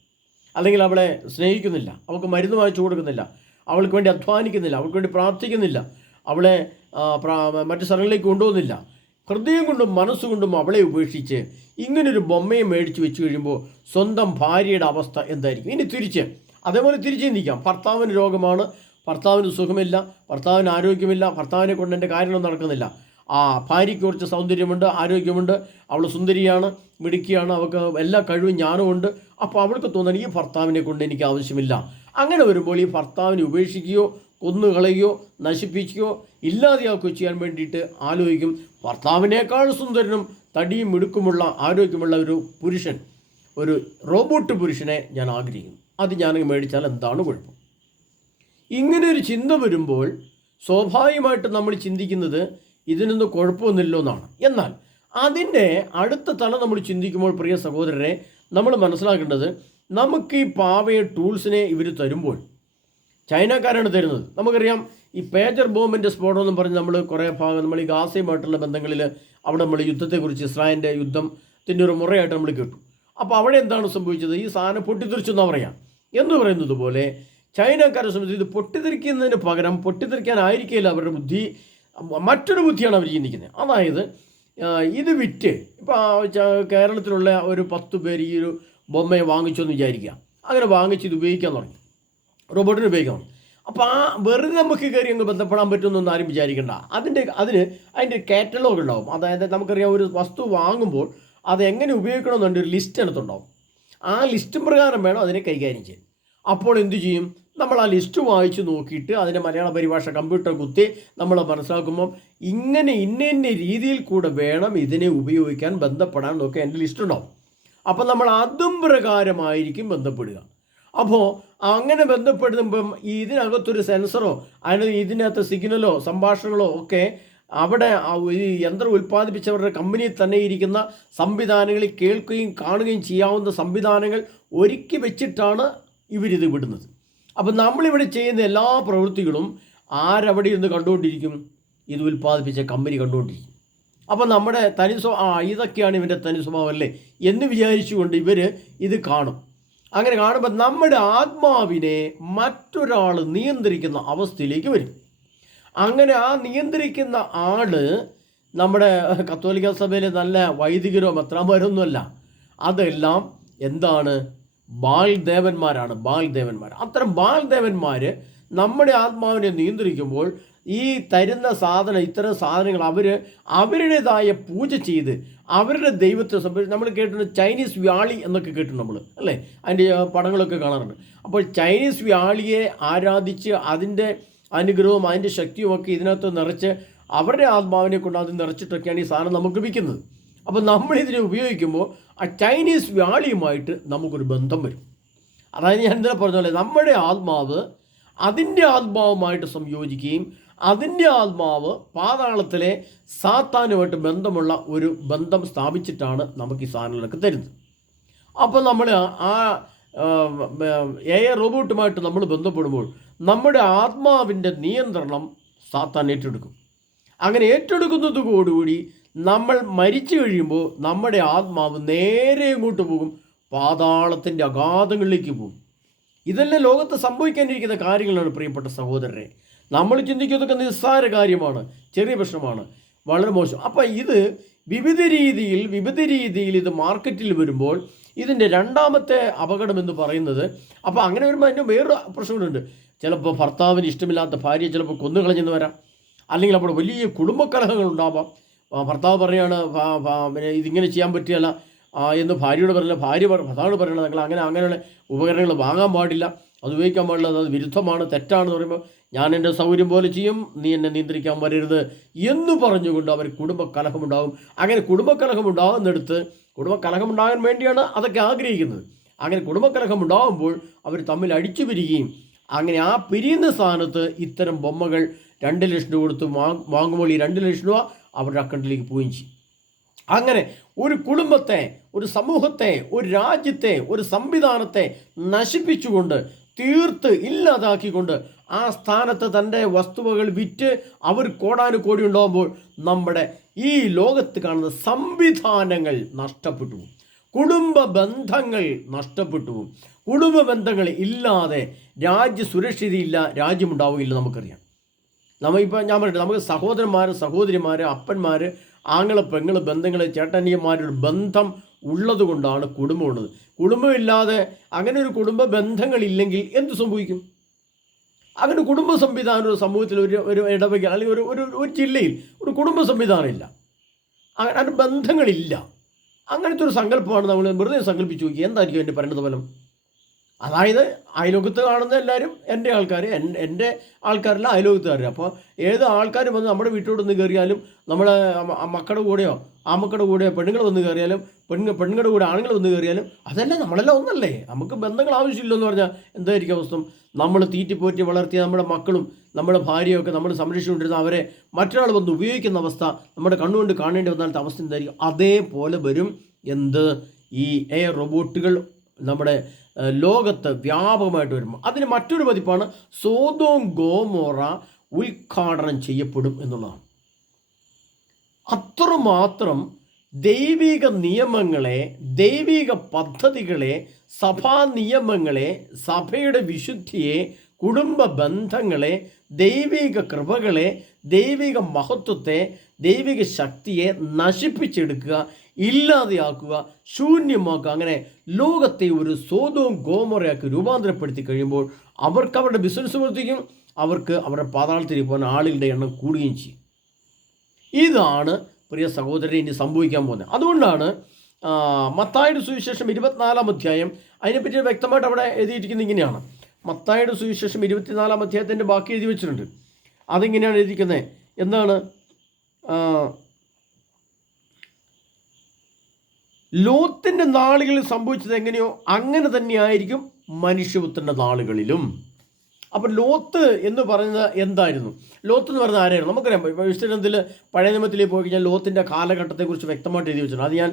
അല്ലെങ്കിൽ അവളെ സ്നേഹിക്കുന്നില്ല, അവൾക്ക് മരുന്ന് വാങ്ങിച്ചു കൊടുക്കുന്നില്ല, അവൾക്ക് വേണ്ടി അധ്വാനിക്കുന്നില്ല, അവൾക്ക് വേണ്ടി പ്രാർത്ഥിക്കുന്നില്ല, അവളെ മറ്റു സ്ഥലങ്ങളിലേക്ക് കൊണ്ടുപോകുന്നില്ല. ഹൃദയം കൊണ്ടും മനസ്സുകൊണ്ടും അവളെ ഉപേക്ഷിച്ച് ഇങ്ങനൊരു ബൊമ്മയെ മേടിച്ച് വെച്ച് കഴിയുമ്പോൾ സ്വന്തം ഭാര്യയുടെ അവസ്ഥ എന്തായിരിക്കും? ഇനി തിരിച്ച് അതേപോലെ തിരിച്ച് ചിന്തിക്കാം. ഭർത്താവിന് രോഗമാണ്, ഭർത്താവിന് സുഖമില്ല, ഭർത്താവിന് ആരോഗ്യമില്ല, ഭർത്താവിനെ കൊണ്ട് എൻ്റെ കാര്യങ്ങളൊന്നും നടക്കുന്നില്ല. ഭാര്യയ്ക്ക് കുറച്ച് സൗന്ദര്യമുണ്ട്, ആരോഗ്യമുണ്ട്, അവൾ സുന്ദരിയാണ്, മിടുക്കിയാണ്, അവൾക്ക് എല്ലാ കഴിവും ജ്ഞാനമുണ്ട്. അപ്പോൾ അവൾക്ക് തോന്നണം ഈ ഭർത്താവിനെ കൊണ്ട് എനിക്ക് ആവശ്യമില്ല. അങ്ങനെ വരുമ്പോൾ ഈ ഭർത്താവിനെ ഉപേക്ഷിക്കുകയോ കൊന്നുകളയുകയോ നശിപ്പിക്കുകയോ ഇല്ലാതെയാക്കുകയോ ചെയ്യാൻ വേണ്ടിയിട്ട് ആലോചിക്കും. ഭർത്താവിനേക്കാൾ സുന്ദരനും തടിയും മിടുക്കുമുള്ള ആരോഗ്യമുള്ള ഒരു പുരുഷൻ, ഒരു റോബോട്ട് പുരുഷനെ ഞാൻ ആഗ്രഹിക്കുന്നു, അത് ഞാൻ മേടിച്ചാൽ എന്താണ് കുഴപ്പം? ഇങ്ങനെ ഒരു ചിന്ത വരുമ്പോൾ സ്വാഭാവികമായിട്ട് നമ്മൾ ചിന്തിക്കുന്നത് ഇതിനൊന്നും കുഴപ്പമൊന്നുമില്ലോ എന്നാണ്. എന്നാൽ അതിൻ്റെ അടുത്ത തലം നമ്മൾ ചിന്തിക്കുമ്പോൾ പ്രിയ സഹോദരരെ, നമ്മൾ മനസ്സിലാക്കേണ്ടത് നമുക്ക് ഈ പാവയെ ടൂൾസിനെ ഇവർ തരുമ്പോൾ ചൈനക്കാരാണ് തരുന്നത്. നമുക്കറിയാം ഈ പേജർ ബോംബിൻ്റെ സ്ഫോടനം എന്ന് പറഞ്ഞ് നമ്മൾ കുറേ ഭാഗം നമ്മൾ ഈ ഗാസയുമായിട്ടുള്ള ബന്ധങ്ങളിൽ അവിടെ നമ്മൾ യുദ്ധത്തെക്കുറിച്ച് ഇസ്രായേലിൻ്റെ യുദ്ധത്തിൻ്റെ ഒരു മുറയായിട്ട് നമ്മൾ കേട്ടു. അപ്പോൾ അവിടെ എന്താണ് സംഭവിച്ചത്? ഈ സാധനം പൊട്ടിത്തെറിച്ചെന്നാണ് പറയാം. എന്ന് പറയുന്നത് പോലെ ചൈനക്കാരെ സംബന്ധിച്ച് ഇത് പൊട്ടിത്തെറിക്കുന്നതിന് പകരം പൊട്ടിത്തെറിക്കാനായിരിക്കില്ല അവരുടെ ബുദ്ധി, മറ്റൊരു ബുദ്ധിയാണ് അവർ ചിന്തിക്കുന്നത്. അതായത് ഇത് വിറ്റ് ഇപ്പോൾ കേരളത്തിലുള്ള ഒരു 10 പേര് ഈ ഒരു ബൊമ്മയെ വാങ്ങിച്ചെന്ന് വിചാരിക്കുക. അങ്ങനെ വാങ്ങിച്ച് ഇത് ഉപയോഗിക്കാൻ തുടങ്ങി, റോബോട്ടിന് ഉപയോഗിക്കാൻ തുടങ്ങി. അപ്പോൾ വെറുതെ നമുക്ക് കയറി അങ്ങ് ബന്ധപ്പെടാൻ പറ്റുമെന്നൊന്നും ആരും വിചാരിക്കേണ്ട. അതിൻ്റെ കാറ്റലോഗ് ഉണ്ടാവും. അതായത് നമുക്കറിയാം ഒരു വസ്തു വാങ്ങുമ്പോൾ അത് എങ്ങനെ ഉപയോഗിക്കണമെന്നുണ്ട് ഒരു ലിസ്റ്റ് എടുത്തുണ്ടാവും. ആ ലിസ്റ്റ് പ്രകാരം വേണം അതിനെ കൈകാര്യം ചെയ്യാൻ. അപ്പോൾ എന്തു ചെയ്യും? നമ്മൾ ആ ലിസ്റ്റ് വായിച്ച് നോക്കിയിട്ട് അതിൻ്റെ മലയാള പരിഭാഷ കമ്പ്യൂട്ടർ കുത്തി നമ്മൾ മനസ്സിലാക്കുമ്പം ഇന്ന രീതിയിൽ കൂടെ വേണം ഇതിനെ ഉപയോഗിക്കാൻ, ബന്ധപ്പെടാൻ നോക്കി എൻ്റെ ലിസ്റ്റ് ഉണ്ടാവും. അപ്പോൾ നമ്മൾ അതും പ്രകാരമായിരിക്കും ബന്ധപ്പെടുക. അപ്പോൾ അങ്ങനെ ബന്ധപ്പെടുമ്പം ഇതിനകത്തൊരു സെൻസറോ ഇതിനകത്ത് സിഗ്നലോ സംഭാഷണങ്ങളോ ഒക്കെ അവിടെ ഈ യന്ത്രം ഉൽപ്പാദിപ്പിച്ചവരുടെ കമ്പനിയിൽ തന്നെ ഇരിക്കുന്ന സംവിധാനങ്ങളിൽ കേൾക്കുകയും കാണുകയും ചെയ്യാവുന്ന സംവിധാനങ്ങൾ ഒരുക്കി വെച്ചിട്ടാണ് ഇവരിത് വിടുന്നത്. അപ്പം നമ്മളിവിടെ ചെയ്യുന്ന എല്ലാ പ്രവൃത്തികളും ആരവിടെ ഇരുന്ന് കണ്ടുകൊണ്ടിരിക്കും? ഇത് ഉൽപ്പാദിപ്പിച്ച കമ്പനി കണ്ടുകൊണ്ടിരിക്കും. അപ്പം നമ്മുടെ ഇതൊക്കെയാണ് ഇവൻ്റെ തനി സ്വഭാവം അല്ലേ എന്ന് വിചാരിച്ചുകൊണ്ട് ഇവർ ഇത് കാണും. അങ്ങനെ കാണുമ്പോൾ നമ്മുടെ ആത്മാവിനെ മറ്റൊരാൾ നിയന്ത്രിക്കുന്ന അവസ്ഥയിലേക്ക് വരും. അങ്ങനെ ആ നിയന്ത്രിക്കുന്ന ആൾ നമ്മുടെ കത്തോലിക്ക സഭയിലെ നല്ല വൈദികരോ മെത്രാന്മാരൊന്നുമല്ല. അതെല്ലാം എന്താണ്? ബാൽദേവന്മാരാണ്. അത്തരം ബാൽദേവന്മാർ നമ്മുടെ ആത്മാവിനെ നിയന്ത്രിക്കുമ്പോൾ ഈ തരുന്ന ഇത്തരം സാധനങ്ങൾ അവരുടേതായ പൂജ ചെയ്ത് അവരുടെ ദൈവത്തെ സംബന്ധിച്ച് നമ്മൾ കേട്ടിട്ടുണ്ട്. ചൈനീസ് വ്യാളി എന്നൊക്കെ കേട്ടിട്ടുണ്ട് നമ്മൾ, അല്ലേ? അതിൻ്റെ പടങ്ങളൊക്കെ കാണാറുണ്ട്. അപ്പോൾ ചൈനീസ് വ്യാളിയെ ആരാധിച്ച് അതിൻ്റെ അനുഗ്രഹവും അതിൻ്റെ ശക്തിയും ഒക്കെ ഇതിനകത്ത് നിറച്ച് അവരുടെ ആത്മാവിനെ കൊണ്ട് അത് നിറച്ചിട്ടൊക്കെയാണ് ഈ സാധനം നമുക്ക് ലഭിക്കുന്നത്. അപ്പോൾ നമ്മളിതിനെ ഉപയോഗിക്കുമ്പോൾ ആ ചൈനീസ് വ്യാളിയുമായിട്ട് നമുക്കൊരു ബന്ധം വരും. അതായത് ഞാൻ എന്തിനാ പറഞ്ഞ പോലെ നമ്മുടെ ആത്മാവ് അതിൻ്റെ ആത്മാവുമായിട്ട് സംയോജിക്കുകയും അതിൻ്റെ ആത്മാവ് പാതാളത്തിലെ സാത്താനുമായിട്ട് ബന്ധമുള്ള ഒരു ബന്ധം സ്ഥാപിച്ചിട്ടാണ് നമുക്ക് ഈ സാധനങ്ങളൊക്കെ തരുന്നത്. അപ്പോൾ നമ്മൾ ആ റോബോട്ടുമായിട്ട് നമ്മൾ ബന്ധപ്പെടുമ്പോൾ നമ്മുടെ ആത്മാവിൻ്റെ നിയന്ത്രണം സാത്താൻ ഏറ്റെടുക്കും. അങ്ങനെ ഏറ്റെടുക്കുന്നതോടുകൂടി നമ്മൾ മരിച്ചു കഴിയുമ്പോൾ നമ്മുടെ ആത്മാവ് നേരെ ഇങ്ങോട്ട് പോകും, പാതാളത്തിൻ്റെ അഗാധങ്ങളിലേക്ക് പോകും. ഇതെല്ലാം ലോകത്ത് സംഭവിക്കാനിരിക്കുന്ന കാര്യങ്ങളാണ് പ്രിയപ്പെട്ട സഹോദരരെ. നമ്മൾ ചിന്തിക്കുന്നതൊക്കെ നിസ്സാര കാര്യമാണ്, ചെറിയ പ്രശ്നമാണ്, വളരെ മോശം. അപ്പം ഇത് വിവിധ രീതിയിൽ ഇത് മാർക്കറ്റിൽ വരുമ്പോൾ ഇതിൻ്റെ രണ്ടാമത്തെ അപകടം എന്ന് പറയുന്നത്, അപ്പോൾ അങ്ങനെ വരുമ്പോൾ അതിൻ്റെ വേറൊരു പ്രശ്നങ്ങളുണ്ട്. ചിലപ്പോൾ ഭർത്താവിന് ഇഷ്ടമില്ലാത്ത ഭാര്യയെ ചിലപ്പോൾ കൊന്നുകളഞ്ഞെന്ന് വരാം, അല്ലെങ്കിൽ അവിടെ വലിയ കുടുംബക്കലഹങ്ങൾ ഉണ്ടാവാം. ഭർത്താവ് പറയുകയാണ് പിന്നെ ഇതിങ്ങനെ ചെയ്യാൻ പറ്റിയല്ല എന്ന് ഭാര്യയോട് പറഞ്ഞില്ല, ഭർത്താവോട് പറയണം നിങ്ങൾ അങ്ങനെയുള്ള ഉപകരണങ്ങൾ വാങ്ങാൻ പാടില്ല, അത് ഉപയോഗിക്കാൻ പാടില്ല, അത് വിരുദ്ധമാണ്, തെറ്റാണെന്ന് പറയുമ്പോൾ ഞാൻ എൻ്റെ സൗകര്യം പോലെ ചെയ്യും, നീ എന്നെ നിയന്ത്രിക്കാൻ വരരുത് എന്ന് പറഞ്ഞുകൊണ്ട് അവർ കുടുംബക്കലഹമുണ്ടാകും. അങ്ങനെ കുടുംബക്കലഹമുണ്ടാകാൻ വേണ്ടിയാണ് അതൊക്കെ ആഗ്രഹിക്കുന്നത്. അങ്ങനെ കുടുംബക്കലഹം ഉണ്ടാകുമ്പോൾ അവർ തമ്മിൽ അടിച്ചു പിരിയുകയും അങ്ങനെ ആ പിരിയുന്ന സ്ഥാനത്ത് ഇത്തരം ബൊമ്മകൾ 2 ലക്ഷം രൂപ കൊടുത്ത് വാങ്ങുമ്പോൾ ഈ 2 ലക്ഷം രൂപ അവരുടെ അക്കൗണ്ടിലേക്ക് പോവുകയും ചെയ്യും. അങ്ങനെ ഒരു കുടുംബത്തെ, ഒരു സമൂഹത്തെ, ഒരു രാജ്യത്തെ, ഒരു സംവിധാനത്തെ നശിപ്പിച്ചുകൊണ്ട് തീർത്ത് ഇല്ലാതാക്കിക്കൊണ്ട് ആ സ്ഥാനത്ത് തൻ്റെ വസ്തുവകൾ വിറ്റ് അവർ കോടാനുകോടി ഉണ്ടാകുമ്പോൾ നമ്മുടെ ഈ ലോകത്ത് കാണുന്ന സംവിധാനങ്ങൾ നഷ്ടപ്പെട്ടു, കുടുംബ ബന്ധങ്ങൾ നഷ്ടപ്പെട്ടു. കുടുംബ ബന്ധങ്ങൾ ഇല്ലാതെ സുരക്ഷിതയില്ല, രാജ്യമുണ്ടാവുകയില്ല. നമുക്കറിയാം. ഞാൻ പറയട്ടെ, നമുക്ക് സഹോദരന്മാർ, സഹോദരിമാർ, അപ്പന്മാർ, ആങ്ങളെ, പെങ്ങൾ, ബന്ധങ്ങൾ, ചേട്ടനിയന്മാരുടെ ബന്ധം ഉള്ളത് കൊണ്ടാണ് കുടുംബമുള്ളത്. കുടുംബമില്ലാതെ അങ്ങനെ ഒരു കുടുംബ ബന്ധങ്ങളില്ലെങ്കിൽ എന്ത് സംഭവിക്കും? അങ്ങനെ കുടുംബ സംവിധാനം ഒരു സമൂഹത്തിൽ ഒരു ഇടവക അല്ലെങ്കിൽ ഒരു ജില്ലയിൽ ഒരു കുടുംബ സംവിധാനമില്ല, അങ്ങനെ ബന്ധങ്ങളില്ല. അങ്ങനത്തെ ഒരു സങ്കല്പമാണ് നമ്മൾ വെറുതെ സങ്കല്പിച്ച് നോക്കി. എന്തായിരിക്കും എൻ്റെ പരിണതഫലം? അതായത് അയലോകത്ത് കാണുന്ന എല്ലാവരും എൻ്റെ ആൾക്കാർ, എൻ്റെ ആൾക്കാരല്ല അയലോകത്തുകാർ. അപ്പോൾ ഏത് ആൾക്കാർ വന്ന് നമ്മുടെ വീട്ടിലോട്ട് വന്ന് കയറിയാലും, നമ്മളെ മക്കളുടെ കൂടെയോ ആമക്കളുടെ കൂടെയോ പെണ്ണുങ്ങൾ വന്ന് കയറിയാലും, പെണ്ണുങ്ങളുടെ കൂടെ ആണുങ്ങൾ വന്ന് കയറിയാലും അതെല്ലാം നമ്മളെല്ലാം ഒന്നല്ലേ. നമുക്ക് ബന്ധങ്ങൾ ആവശ്യമില്ലെന്ന് പറഞ്ഞാൽ എന്തായിരിക്കും അവസ്ഥ? നമ്മൾ തീറ്റിപ്പോറ്റി വളർത്തിയ നമ്മുടെ മക്കളും നമ്മുടെ ഭാര്യയൊക്കെ നമ്മൾ സംരക്ഷിച്ചുകൊണ്ടിരുന്ന അവരെ മറ്റൊരാൾ വന്ന് ഉപയോഗിക്കുന്ന അവസ്ഥ, നമ്മുടെ കണ്ണുകൊണ്ട് കാണേണ്ടി വന്നാലത്തെ അവസ്ഥ എന്തായിരിക്കും? അതേപോലെ വരും എന്ത്? ഈ റോബോട്ടുകൾ നമ്മുടെ ലോകത്ത് വ്യാപകമായിട്ട് വരുമ്പോൾ അതിന് മറ്റൊരു പതിപ്പാണ് സോദോം ഗോമോറ ഉദ്ഘാടനം ചെയ്യപ്പെടും എന്നുള്ളതാണ്. അത്രമാത്രം ദൈവിക നിയമങ്ങളെ, ദൈവിക പദ്ധതികളെ, സഭാ നിയമങ്ങളെ, സഭയുടെ വിശുദ്ധിയെ, കുടുംബ ബന്ധങ്ങളെ, ദൈവിക കൃപകളെ, ദൈവിക മഹത്വത്തെ, ദൈവിക ശക്തിയെ നശിപ്പിച്ചെടുക്കുക, ഇല്ലാതെയാക്കുക, ശൂന്യമാക്കുക. അങ്ങനെ ലോകത്തെ ഒരു സോദോം ഗോമോറയാക്കി രൂപാന്തരപ്പെടുത്തി കഴിയുമ്പോൾ അവർക്ക് അവരുടെ ബിസിനസ് പ്രവർത്തിക്കും, അവർക്ക് അവരുടെ പാതാളത്തിൽ പോകാൻ ആളുകളുടെ എണ്ണം കൂടുകയും ചെയ്യും. ഇതാണ് പ്രിയ സഹോദരൻ ഇനി സംഭവിക്കാൻ പോകുന്നത്. അതുകൊണ്ടാണ് മത്തായിയുടെ സുവിശേഷം 24-ാം അധ്യായം അതിനെപ്പറ്റി വ്യക്തമായിട്ട് അവിടെ എഴുതിയിരിക്കുന്നത് ഇങ്ങനെയാണ്. മത്തായിയുടെ സുവിശേഷം 24-ാം അധ്യായത്തിൻ്റെ ബാക്കി എഴുതി വെച്ചിട്ടുണ്ട്. അതിങ്ങനെയാണ് എഴുതിയിരിക്കുന്നത്. എന്താണ്? ലോത്തിന്റെ നാളുകളിൽ സംഭവിച്ചത് എങ്ങനെയോ അങ്ങനെ തന്നെയായിരിക്കും മനുഷ്യപുത്രൻ്റെ നാളുകളിലും. അപ്പം ലോത്ത് എന്ന് പറയുന്നത് എന്തായിരുന്നു? ലോത്ത് എന്ന് പറയുന്നത് ആരായിരുന്നു? നമുക്കറിയാം. വിശുദ്ധത്തിൽ പഴയ നിയമത്തിലേക്ക് പോയി കഴിഞ്ഞാൽ ലോത്തിൻ്റെ കാലഘട്ടത്തെക്കുറിച്ച് വ്യക്തമായിട്ട് എഴുതി വെച്ചിട്ടുണ്ട്. അത് ഞാൻ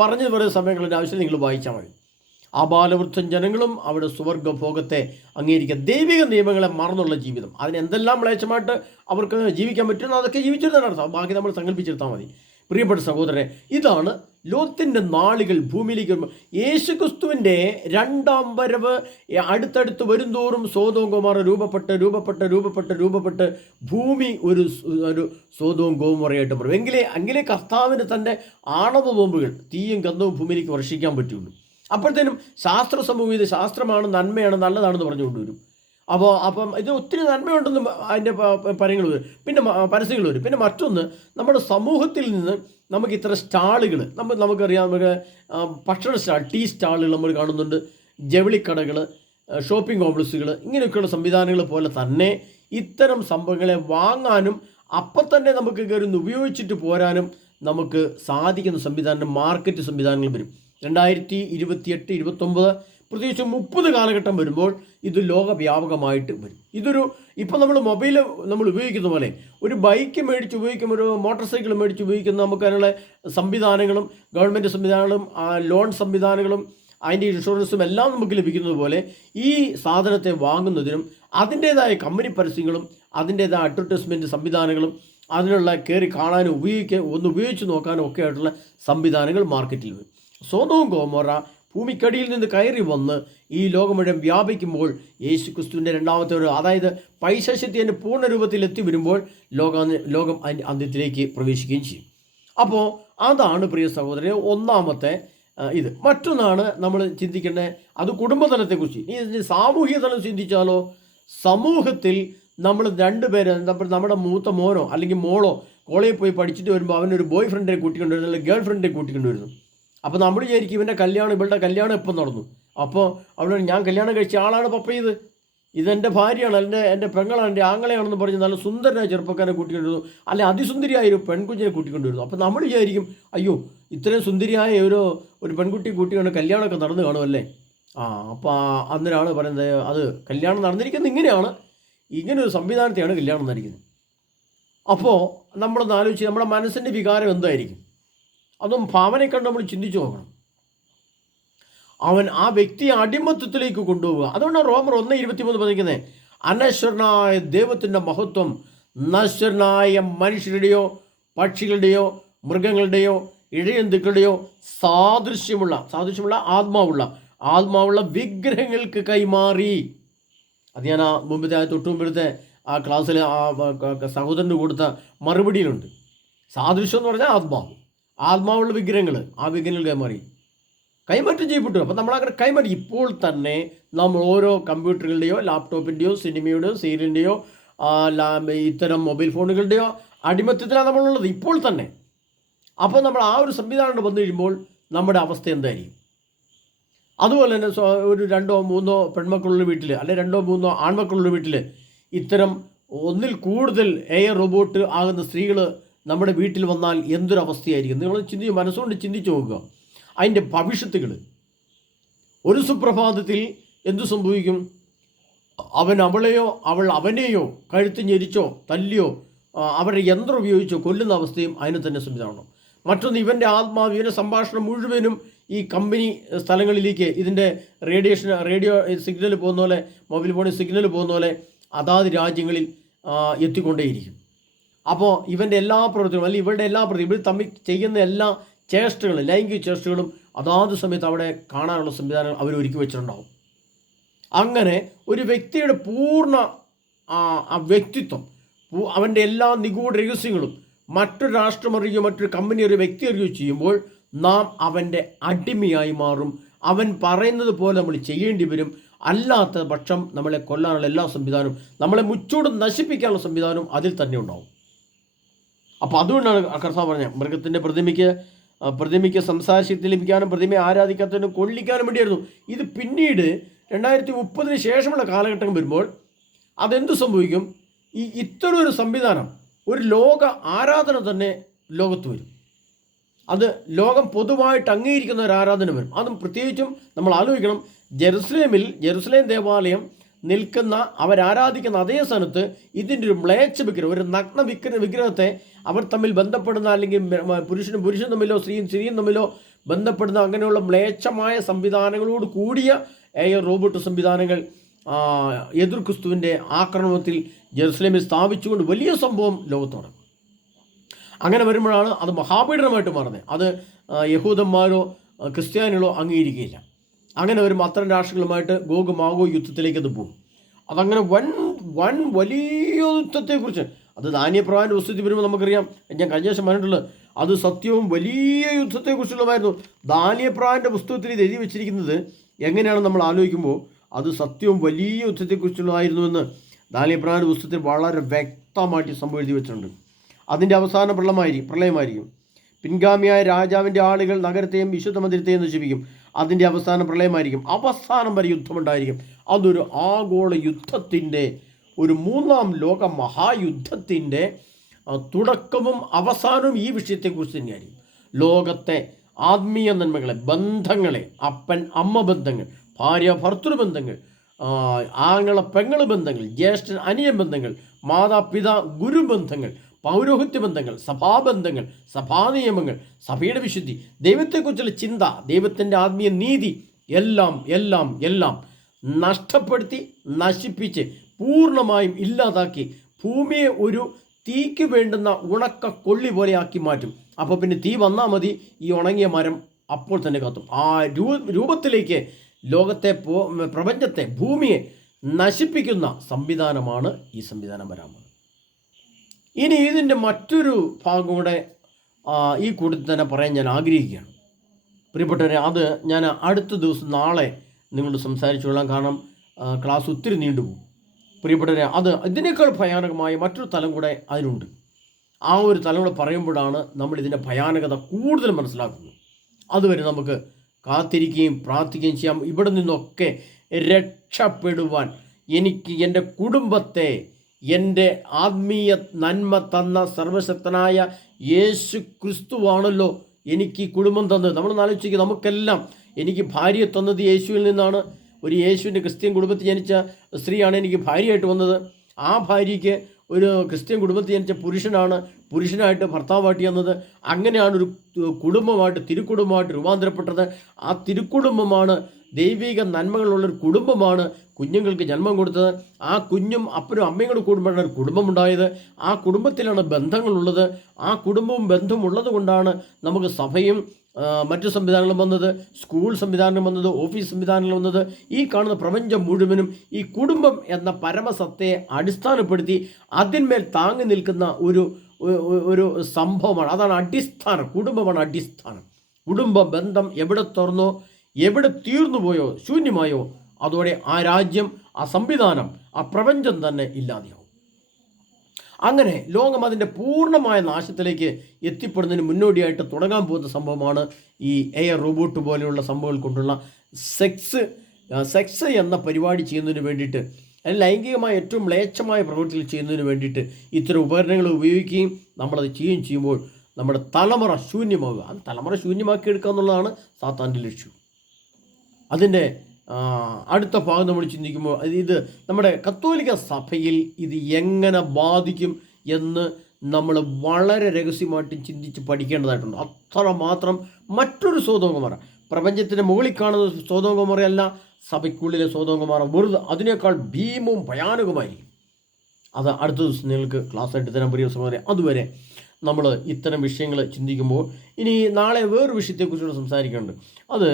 പറഞ്ഞു പറയുന്ന സമയങ്ങളുടെ ആവശ്യം നിങ്ങൾ വായിച്ചാൽ മതി. ആബാലവൃദ്ധൻ ജനങ്ങളും അവിടെ സുവർഗഭോഗത്തെ അംഗീകരിക്കുക, ദൈവിക നിയമങ്ങളെ മറന്നുള്ള ജീവിതം, അതിനെന്തെല്ലാം മ്ലേച്ഛമായിട്ട് അവർക്ക് ജീവിക്കാൻ പറ്റുന്ന അതൊക്കെ ജീവിച്ചിരുന്നതാണ് അർത്ഥം. ബാക്കി നമ്മൾ സങ്കല്പിച്ചെടുത്താൽ മതി. പ്രിയപ്പെട്ട സഹോദരരെ, ഇതാണ് ലോത്തിൻ്റെ നാളുകൾ ഭൂമിയിലേക്ക് വരുമ്പോൾ. യേശുക്രിസ്തുവിൻ്റെ രണ്ടാം വരവ് അടുത്തടുത്ത് വരുന്തോറും സോദോം ഗോമോറ രൂപപ്പെട്ട് ഭൂമി ഒരു സോദോം ഗോമോറയായിട്ട് മാറും. എങ്കിലേ കർത്താവിന് തൻ്റെ ആണവ ബോംബുകൾ, തീയും ഗന്ധവും ഭൂമിയിലേക്ക് വർഷിക്കാൻ പറ്റുള്ളൂ. അപ്പോഴത്തേനും ശാസ്ത്ര സമൂഹം ഇത് ശാസ്ത്രമാണ്, നന്മയാണ്, നല്ലതാണെന്ന് പറഞ്ഞുകൊണ്ടുവരും. അപ്പം ഇത് ഒത്തിരി നന്മയുണ്ടെന്ന് അതിൻ്റെ പരങ്ങൾ വരും, പിന്നെ പരസ്യങ്ങൾ വരും. പിന്നെ മറ്റൊന്ന്, നമ്മുടെ സമൂഹത്തിൽ നിന്ന് നമുക്ക് ഇത്ര സ്റ്റാളുകൾ നമുക്കറിയാം. നമുക്ക് ഭക്ഷണ സ്റ്റാൾ, ടീ സ്റ്റാളുകൾ നമ്മൾ കാണുന്നുണ്ട്, ജവളിക്കടകൾ, ഷോപ്പിംഗ് കോംപ്ലക്സുകൾ, ഇങ്ങനെയൊക്കെയുള്ള സംവിധാനങ്ങൾ പോലെ തന്നെ ഇത്തരം സംഭവങ്ങളെ വാങ്ങാനും അപ്പം തന്നെ നമുക്ക് കയറി ഉപയോഗിച്ചിട്ട് പോരാനും നമുക്ക് സാധിക്കുന്ന സംവിധാനം, മാർക്കറ്റ് സംവിധാനങ്ങൾ വരും. 2028, 29 പ്രത്യേകിച്ച് 30 കാലഘട്ടം വരുമ്പോൾ ഇത് ലോകവ്യാപകമായിട്ട് വരും. ഇപ്പം നമ്മൾ മൊബൈൽ നമ്മൾ ഉപയോഗിക്കുന്ന പോലെ ഒരു ബൈക്ക് മേടിച്ച് ഉപയോഗിക്കും, ഒരു മോട്ടോർ സൈക്കിൾ മേടിച്ച് ഉപയോഗിക്കുന്ന നമുക്ക് അതിനുള്ള സംവിധാനങ്ങളും ഗവൺമെൻറ് സംവിധാനങ്ങളും ലോൺ സംവിധാനങ്ങളും അതിൻ്റെ ഇൻഷുറൻസും എല്ലാം നമുക്ക് ലഭിക്കുന്നത് പോലെ ഈ സാധനത്തെ വാങ്ങുന്നതിനും അതിൻ്റേതായ കമ്പനി പരസ്യങ്ങളും അതിൻ്റേതായ അഡ്വർടൈസ്മെൻറ്റ് സംവിധാനങ്ങളും അതിനുള്ള കയറി കാണാനും ഉപയോഗിച്ച് നോക്കാനും ഒക്കെ ആയിട്ടുള്ള സംവിധാനങ്ങൾ മാർക്കറ്റിൽ വരും. സോദോം ഗോമോറ ഭൂമിക്കടിയിൽ നിന്ന് കയറി വന്ന് ഈ ലോകം മുഴുവൻ വ്യാപിക്കുമ്പോൾ യേശുക്രിസ്തുവിൻ്റെ രണ്ടാമത്തെ അതായത് പൈശാചിത്യത്തിൻ്റെ പൂർണ്ണ രൂപത്തിൽ എത്തി വരുമ്പോൾ ലോകം അന്ത്യത്തിലേക്ക് പ്രവേശിക്കുകയും ചെയ്യും. അപ്പോൾ അതാണ് പ്രിയ സഹോദരനെ ഒന്നാമത്തെ ഇത്. മറ്റൊന്നാണ് നമ്മൾ ചിന്തിക്കേണ്ടത്, അത് കുടുംബതലത്തെക്കുറിച്ച്. ഇനി സാമൂഹിക തലം ചിന്തിച്ചാലോ, സമൂഹത്തിൽ നമ്മൾ രണ്ടുപേര്, നമ്മുടെ മൂത്ത മോനോ അല്ലെങ്കിൽ മോളോ കോളേജിൽ പോയി പഠിച്ചിട്ട് വരുമ്പോൾ അവനൊരു ബോയ് ഫ്രണ്ടിനെ കൂട്ടിക്കൊണ്ടുവരുന്നു, അല്ലെങ്കിൽ ഗേൾ ഫ്രണ്ടിനെ കൂട്ടിക്കൊണ്ടുവരുന്നു. അപ്പോൾ നമ്മൾ വിചാരിക്കും ഇവരുടെ കല്യാണം എപ്പം നടന്നു? അപ്പോൾ അവിടെ ഞാൻ കല്യാണം കഴിച്ച ആളാണ് പപ്പ, ഇതെൻ്റെ ഭാര്യയാണ്, എൻ്റെ പെങ്ങളാണ്, എൻ്റെ ആങ്ങളെയാണെന്ന് പറഞ്ഞ് നല്ല സുന്ദരനായ ചെറുപ്പക്കാരെ കൂട്ടിക്കൊണ്ടിരുന്നു, അല്ലെ അതിസുന്ദരിയായ ഒരു പെൺകുഞ്ഞിനെ കൂട്ടിക്കൊണ്ടിരുന്നു. അപ്പോൾ നമ്മൾ വിചാരിക്കും അയ്യോ ഇത്രയും സുന്ദരിയായ ഒരു പെൺകുട്ടി കൂട്ടിക്കൊണ്ട് കല്യാണമൊക്കെ നടന്നു കാണുമല്ലേ. അപ്പോൾ അന്നേരമാണ് പറയുന്നത് അത് കല്യാണം നടന്നിരിക്കുന്നത് ഇങ്ങനെയാണ്, ഇങ്ങനൊരു സംവിധാനത്തെയാണ് കല്യാണം നടന്നിരിക്കുന്നത്. അപ്പോൾ നമ്മളൊന്ന് ആലോചിച്ച് നമ്മുടെ മനസ്സിൻ്റെ വികാരം എന്തായിരിക്കും? അതും ഭാവനയെ കണ്ട് നമ്മൾ ചിന്തിച്ചു നോക്കണം. അവൻ ആ വ്യക്തിയെ അടിമത്വത്തിലേക്ക് കൊണ്ടുപോവുക. അതുകൊണ്ടാണ് റോമർ 1:23 പറഞ്ഞിരിക്കുന്നത്, അനശ്വരനായ ദൈവത്തിൻ്റെ മഹത്വം നശ്വരനായ മനുഷ്യരുടെയോ പക്ഷികളുടെയോ മൃഗങ്ങളുടെയോ ഇഴജന്തുക്കളുടെയോ സാദൃശ്യമുള്ള ആത്മാവുള്ള വിഗ്രഹങ്ങൾക്ക് കൈമാറി. അത് ഞാൻ മുമ്പത്തെ തൊട്ടുമുമ്പത്തെ ആ ക്ലാസ്സിൽ സഹോദരന് കൊടുത്ത മറുപടിയിലുണ്ട്. സാദൃശ്യം എന്ന് പറഞ്ഞാൽ ആത്മാവുള്ള വിഗ്രഹങ്ങൾ, ആ വിഗ്രഹങ്ങൾ കൈമാറ്റം ചെയ്യപ്പെട്ടു. അപ്പം നമ്മളങ്ങനെ കൈമാറ്റി. ഇപ്പോൾ തന്നെ നമ്മൾ ഓരോ കമ്പ്യൂട്ടറുകളുടെയോ ലാപ്ടോപ്പിൻ്റെയോ സിനിമയുടെയോ സീരിയലിൻ്റെയോ ഇത്തരം മൊബൈൽ ഫോണുകളുടെയോ അടിമത്തത്തിലാണ് നമ്മളുള്ളത് ഇപ്പോൾ തന്നെ. അപ്പോൾ നമ്മൾ ആ ഒരു സംവിധാനം വന്നു കഴിയുമ്പോൾ നമ്മുടെ അവസ്ഥ എന്തായിരിക്കും? അതുപോലെ തന്നെ ഒരു 2-3 പെൺമക്കളുള്ള വീട്ടിൽ, അല്ലെ 2-3 ആൺമക്കളുള്ള വീട്ടിൽ ഇത്തരം ഒന്നിൽ കൂടുതൽ AI റോബോട്ട് ആകുന്ന സ്ത്രീകൾ നമ്മുടെ വീട്ടിൽ വന്നാൽ എന്തൊരവസ്ഥയായിരിക്കും? നിങ്ങൾ മനസ്സുകൊണ്ട് ചിന്തിച്ച് നോക്കുക. അതിൻ്റെ ഭവിഷ്യത്തുകൾ. ഒരു സുപ്രഭാതത്തിൽ എന്തു സംഭവിക്കും? അവൻ അവളെയോ അവൾ അവനെയോ കഴുത്ത് ഞെരിച്ചോ തല്ലിയോ അവരുടെ യന്ത്രം ഉപയോഗിച്ചോ കൊല്ലുന്ന അവസ്ഥയും അതിന് തന്നെ സംവിധാനം. മറ്റൊന്ന്, ഇവൻ്റെ ആത്മാവ്, ഇവൻ്റെ സംഭാഷണം മുഴുവനും ഈ കമ്പനി സ്ഥലങ്ങളിലേക്ക് ഇതിൻ്റെ റേഡിയോ സിഗ്നൽ പോകുന്ന പോലെ, മൊബൈൽ ഫോണിൽ സിഗ്നൽ പോകുന്ന പോലെ അതാത് രാജ്യങ്ങളിൽ എത്തിക്കൊണ്ടേയിരിക്കും. അപ്പോൾ ഇവൻ്റെ എല്ലാ പ്രവൃത്തികളും, അല്ലെങ്കിൽ ഇവരുടെ എല്ലാ പ്രവൃത്തിയും, ഇവർ തമ്മിൽ ചെയ്യുന്ന എല്ലാ ചേഷ്ടകളും, ലൈംഗിക ചേഷ്ടകളും അതാത് സമയത്ത് അവിടെ കാണാനുള്ള സംവിധാനങ്ങൾ അവർ ഒരുക്കി വെച്ചിട്ടുണ്ടാവും. അങ്ങനെ ഒരു വ്യക്തിയുടെ പൂർണ്ണ വ്യക്തിത്വം, അവൻ്റെ എല്ലാ നിഗൂഢ രഹസ്യങ്ങളും മറ്റൊരു രാഷ്ട്രം അറിയുകയോ മറ്റൊരു കമ്പനി ഒരു വ്യക്തി അറിയുകയോ ചെയ്യുമ്പോൾ നാം അവൻ്റെ അടിമയായി മാറും. അവൻ പറയുന്നത് പോലെ നമ്മൾ ചെയ്യേണ്ടി വരും. അല്ലാത്ത പക്ഷം നമ്മളെ കൊല്ലാനുള്ള എല്ലാ സംവിധാനവും, നമ്മളെ മുച്ചൂട് നശിപ്പിക്കാനുള്ള സംവിധാനവും അതിൽ തന്നെ ഉണ്ടാവും. അപ്പോൾ അതുകൊണ്ടാണ് കർത്താവ് പറഞ്ഞത്, മൃഗത്തിൻ്റെ പ്രതിമയ്ക്ക് സംസാരശക്തി ലഭിക്കാനും പ്രതിമയെ ആരാധിക്കാത്തതിനും കൊള്ളിക്കാനും വേണ്ടിയായിരുന്നു. ഇത് പിന്നീട് 2030 ശേഷമുള്ള കാലഘട്ടം വരുമ്പോൾ അതെന്തു സംഭവിക്കും? ഇത്തരം ഒരു സംവിധാനം, ഒരു ലോക ആരാധന തന്നെ ലോകത്ത് വരും. അത് ലോകം പൊതുവായിട്ട് അംഗീകരിക്കുന്ന ഒരു ആരാധന വരും. അതും പ്രത്യേകിച്ചും നമ്മൾ ആലോചിക്കണം, ജെറുസലേം ദേവാലയം നിൽക്കുന്ന, അവരാരാധിക്കുന്ന അതേ സ്ഥലത്ത് ഇതിൻ്റെ ഒരു മ്ലേച്ഛ വിഗ്രഹം, ഒരു നഗ്ന വിഗ്രഹത്തെ അവർ തമ്മിൽ ബന്ധപ്പെടുന്ന, അല്ലെങ്കിൽ പുരുഷനും തമ്മിലോ സ്ത്രീയും തമ്മിലോ ബന്ധപ്പെടുന്ന അങ്ങനെയുള്ള മ്ലേച്ഛമായ സംവിധാനങ്ങളോട് കൂടിയ AI റോബോട്ട് സംവിധാനങ്ങൾ എതിർ ക്രിസ്തുവിൻ്റെ ആക്രമണത്തിൽ ജെറുസലേമിൽ സ്ഥാപിച്ചുകൊണ്ട് വലിയ സംഭവം ലോകത്തോടെ. അങ്ങനെ വരുമ്പോഴാണ് അത് മഹാപീഡനമായിട്ട് മാറുന്നത്. അത് യഹൂദന്മാരോ ക്രിസ്ത്യാനികളോ അംഗീകരിക്കുകയില്ല. അങ്ങനെ വരുമ്പോൾ അത്തരം രാഷ്ട്രങ്ങളുമായിട്ട് ഗോഗ് മാഗോഗ് യുദ്ധത്തിലേക്ക് അത് പോകും. അതങ്ങനെ വൻ വലിയ യുദ്ധത്തെക്കുറിച്ച്, അത് ദാനിയേൽ പുസ്തകത്തിൽ വരുമ്പോൾ നമുക്കറിയാം, ഞാൻ കഴിഞ്ഞ ദിവസം പറഞ്ഞിട്ടുള്ളത്, അത് സത്യവും വലിയ യുദ്ധത്തെക്കുറിച്ചുള്ളതായിരുന്നു. ദാനിയേൽ പുസ്തകത്തിൽ ഇത് എഴുതി വെച്ചിരിക്കുന്നത് എങ്ങനെയാണ് നമ്മൾ ആലോചിക്കുമ്പോൾ അത് സത്യവും വലിയ യുദ്ധത്തെക്കുറിച്ചുള്ളതായിരുന്നുവെന്ന് ദാനിയേൽ പുസ്തകത്തിൽ വളരെ വ്യക്തമായിട്ട് സംഭവം എഴുതി വെച്ചിട്ടുണ്ട്. അതിൻ്റെ അവസാന പ്രളയമായിരിക്കും. പിൻഗാമിയായ രാജാവിൻ്റെ ആളുകൾ നഗരത്തെയും വിശുദ്ധ മന്ദിരത്തെയും നശിപ്പിക്കും. അതിൻ്റെ അവസാന പ്രളയമായിരിക്കും. അവസാനം വരെ യുദ്ധമുണ്ടായിരിക്കും. അതൊരു ആഗോള യുദ്ധത്തിൻ്റെ, ഒരു 3ാം ലോക മഹായുദ്ധത്തിൻ്റെ തുടക്കവും അവസാനവും ഈ വിഷയത്തെക്കുറിച്ച് തന്നെയായിരിക്കും. ലോകത്തെ ആത്മീയ നന്മകളെ, ബന്ധങ്ങളെ, അപ്പൻ അമ്മ ബന്ധങ്ങൾ, ഭാര്യ ഭർത്തൃ ബന്ധങ്ങൾ, ആങ്ങള പെങ്ങള് ബന്ധങ്ങൾ, ജ്യേഷ്ഠൻ അനിയൻ ബന്ധങ്ങൾ, മാതാപിതാ ഗുരുബന്ധങ്ങൾ, പൗരോഹിത്യ ബന്ധങ്ങൾ, സഭാബന്ധങ്ങൾ, സഭാനിയമങ്ങൾ, സഭയുടെ വിശുദ്ധി, ദൈവത്തെക്കുറിച്ചുള്ള ചിന്ത, ദൈവത്തിൻ്റെ ആത്മീയ നീതി എല്ലാം എല്ലാം എല്ലാം നഷ്ടപ്പെടുത്തി നശിപ്പിച്ച് പൂർണ്ണമായും ഇല്ലാതാക്കി ഭൂമിയെ ഒരു തീക്ക് വേണ്ടുന്ന ഉണക്ക കൊള്ളി പോലെ ആക്കി മാറ്റും. അപ്പോൾ പിന്നെ തീ വന്നാൽ മതി, ഈ ഉണങ്ങിയ മരം അപ്പോൾ തന്നെ കത്തും. ആ രൂപത്തിലേക്ക് ലോകത്തെ, പ്രപഞ്ചത്തെ, ഭൂമിയെ നശിപ്പിക്കുന്ന സംവിധാനമാണ് ഈ സംവിധാനം വരാൻ പോകുന്നത്. ഇനി ഇതിൻ്റെ മറ്റൊരു ഭാഗം കൂടെ ഈ കൂട്ടത്തിൽ തന്നെ പറയാൻ ഞാൻ ആഗ്രഹിക്കുകയാണ് പ്രിയപ്പെട്ടവരെ. അത് ഞാൻ അടുത്ത ദിവസം നാളെ നിങ്ങളോട് സംസാരിച്ചുകൊള്ളാം. കാരണം ക്ലാസ് ഒത്തിരി നീണ്ടുപോകും പ്രിയപ്പെട്ടവരെ. അത് ഇതിനേക്കാൾ ഭയാനകമായ മറ്റൊരു തലം കൂടെ അതിനുണ്ട്. ആ ഒരു തലം കൂടെ പറയുമ്പോഴാണ് നമ്മൾ ഇതിൻ്റെ ഭയാനകത കൂടുതൽ മനസ്സിലാക്കുന്നത്. അതുവരെ നമുക്ക് കാത്തിരിക്കുകയും പ്രാർത്ഥിക്കുകയും ചെയ്യാം. ഇവിടെ നിന്നൊക്കെ രക്ഷപ്പെടുവാൻ എനിക്ക്, എൻ്റെ കുടുംബത്തെ, എൻ്റെ ആത്മീയ നന്മ തന്ന സർവശക്തനായ യേശു ക്രിസ്തുവാണല്ലോ എനിക്ക് ഈ കുടുംബം തന്നത്. നമ്മൾ ആലോചിക്കുക, നമുക്കെല്ലാം, എനിക്ക് ഭാര്യയെ തന്നത് യേശുവിൽ നിന്നാണ്. ഒരു യേശുവിൻ്റെ ക്രിസ്ത്യൻ കുടുംബത്തിൽ ജനിച്ച സ്ത്രീയാണ് എനിക്ക് ഭാര്യയായിട്ട് വന്നത്. ആ ഭാര്യയ്ക്ക് ഒരു ക്രിസ്ത്യൻ കുടുംബത്തിൽ ജനിച്ച പുരുഷനാണ് പുരുഷനായിട്ട് ഭർത്താവായിട്ട് ചെന്നത്. അങ്ങനെയാണ് ഒരു കുടുംബമായിട്ട് തിരുക്കുടുംബമായിട്ട് രൂപാന്തരപ്പെട്ടത്. ആ തിരുക്കുടുംബമാണ് ദൈവിക നന്മകളുള്ളൊരു കുടുംബമാണ് കുഞ്ഞുങ്ങൾക്ക് ജന്മം കൊടുത്തത്. ആ കുഞ്ഞും അപ്പനും അമ്മയും കൂടെ കൂടുമ്പോഴാണ് ഒരു കുടുംബമുണ്ടായത്. ആ കുടുംബത്തിലാണ് ബന്ധങ്ങളുള്ളത്. ആ കുടുംബവും ബന്ധവും ഉള്ളത് കൊണ്ടാണ് നമുക്ക് സഭയും മറ്റു സംവിധാനങ്ങളും വന്നത്, സ്കൂൾ സംവിധാനം വന്നത്, ഓഫീസ് സംവിധാനങ്ങൾ വന്നത്. ഈ കാണുന്ന പ്രപഞ്ചം മുഴുവനും ഈ കുടുംബം എന്ന പരമസത്തയെ അടിസ്ഥാനപ്പെടുത്തി അതിന്മേൽ താങ്ങി നിൽക്കുന്ന ഒരു സംഭവമാണ്. അതാണ് അടിസ്ഥാനം. കുടുംബമാണ് അടിസ്ഥാനം. കുടുംബ ബന്ധം എവിടെ തുറന്നോ, എവിടെ തീർന്നു പോയോ, ശൂന്യമായോ, അതോടെ ആ രാജ്യം, ആ സംവിധാനം, ആ പ്രപഞ്ചം തന്നെ ഇല്ലാതെയാവും. അങ്ങനെ ലോകം അതിൻ്റെ പൂർണ്ണമായ നാശത്തിലേക്ക് എത്തിപ്പെടുന്നതിന് മുന്നോടിയായിട്ട് തുടങ്ങാൻ പോകുന്ന സംഭവമാണ് ഈ എയർ റോബോട്ട് പോലെയുള്ള സംഭവങ്ങൾ കൊണ്ടുള്ള സെക്സ് എന്ന പരിപാടി ചെയ്യുന്നതിന് വേണ്ടിയിട്ട്, ലൈംഗികമായ ഏറ്റവും മ്ലേച്ഛമായ പ്രവൃത്തികൾ ചെയ്യുന്നതിന് വേണ്ടിയിട്ട് ഇത്തരം ഉപകരണങ്ങൾ ഉപയോഗിക്കുകയും നമ്മളത് ചെയ്യുമ്പോൾ നമ്മുടെ തലമുറ ശൂന്യമാവുക. അത് തലമുറ ശൂന്യമാക്കി എടുക്കുക എന്നുള്ളതാണ് സാത്താൻ്റെ ലക്ഷ്യം. അതിൻ്റെ അടുത്ത ഭാഗം നമ്മൾ ചിന്തിക്കുമ്പോൾ ഇത് നമ്മുടെ കത്തോലിക്ക സഭയിൽ ഇത് എങ്ങനെ ബാധിക്കും എന്ന് നമ്മൾ വളരെ രഹസ്യമായിട്ട് ചിന്തിച്ച് പഠിക്കേണ്ടതായിട്ടുണ്ട്. അത്രമാത്രം മറ്റൊരു സൊദോം ഗൊമോറ, പ്രപഞ്ചത്തിൻ്റെ മുകളിൽ കാണുന്ന സൊദോം ഗൊമോറയല്ല, സഭയ്ക്കുള്ളിലെ സൊദോം ഗൊമോറ വെറുതെ അതിനേക്കാൾ ഭീമവും ഭയാനകമായിരിക്കും. അത് അടുത്ത ദിവസം നിങ്ങൾക്ക് ക്ലാസ് ആയിട്ട് തരാൻ പ്രിയ സഹോദരൻ. അതുവരെ നമ്മൾ ഇത്തരം വിഷയങ്ങൾ ചിന്തിക്കുമ്പോൾ ഇനി നാളെ വേറൊരു വിഷയത്തെക്കുറിച്ചുകൂടെ സംസാരിക്കുന്നുണ്ട്. അത്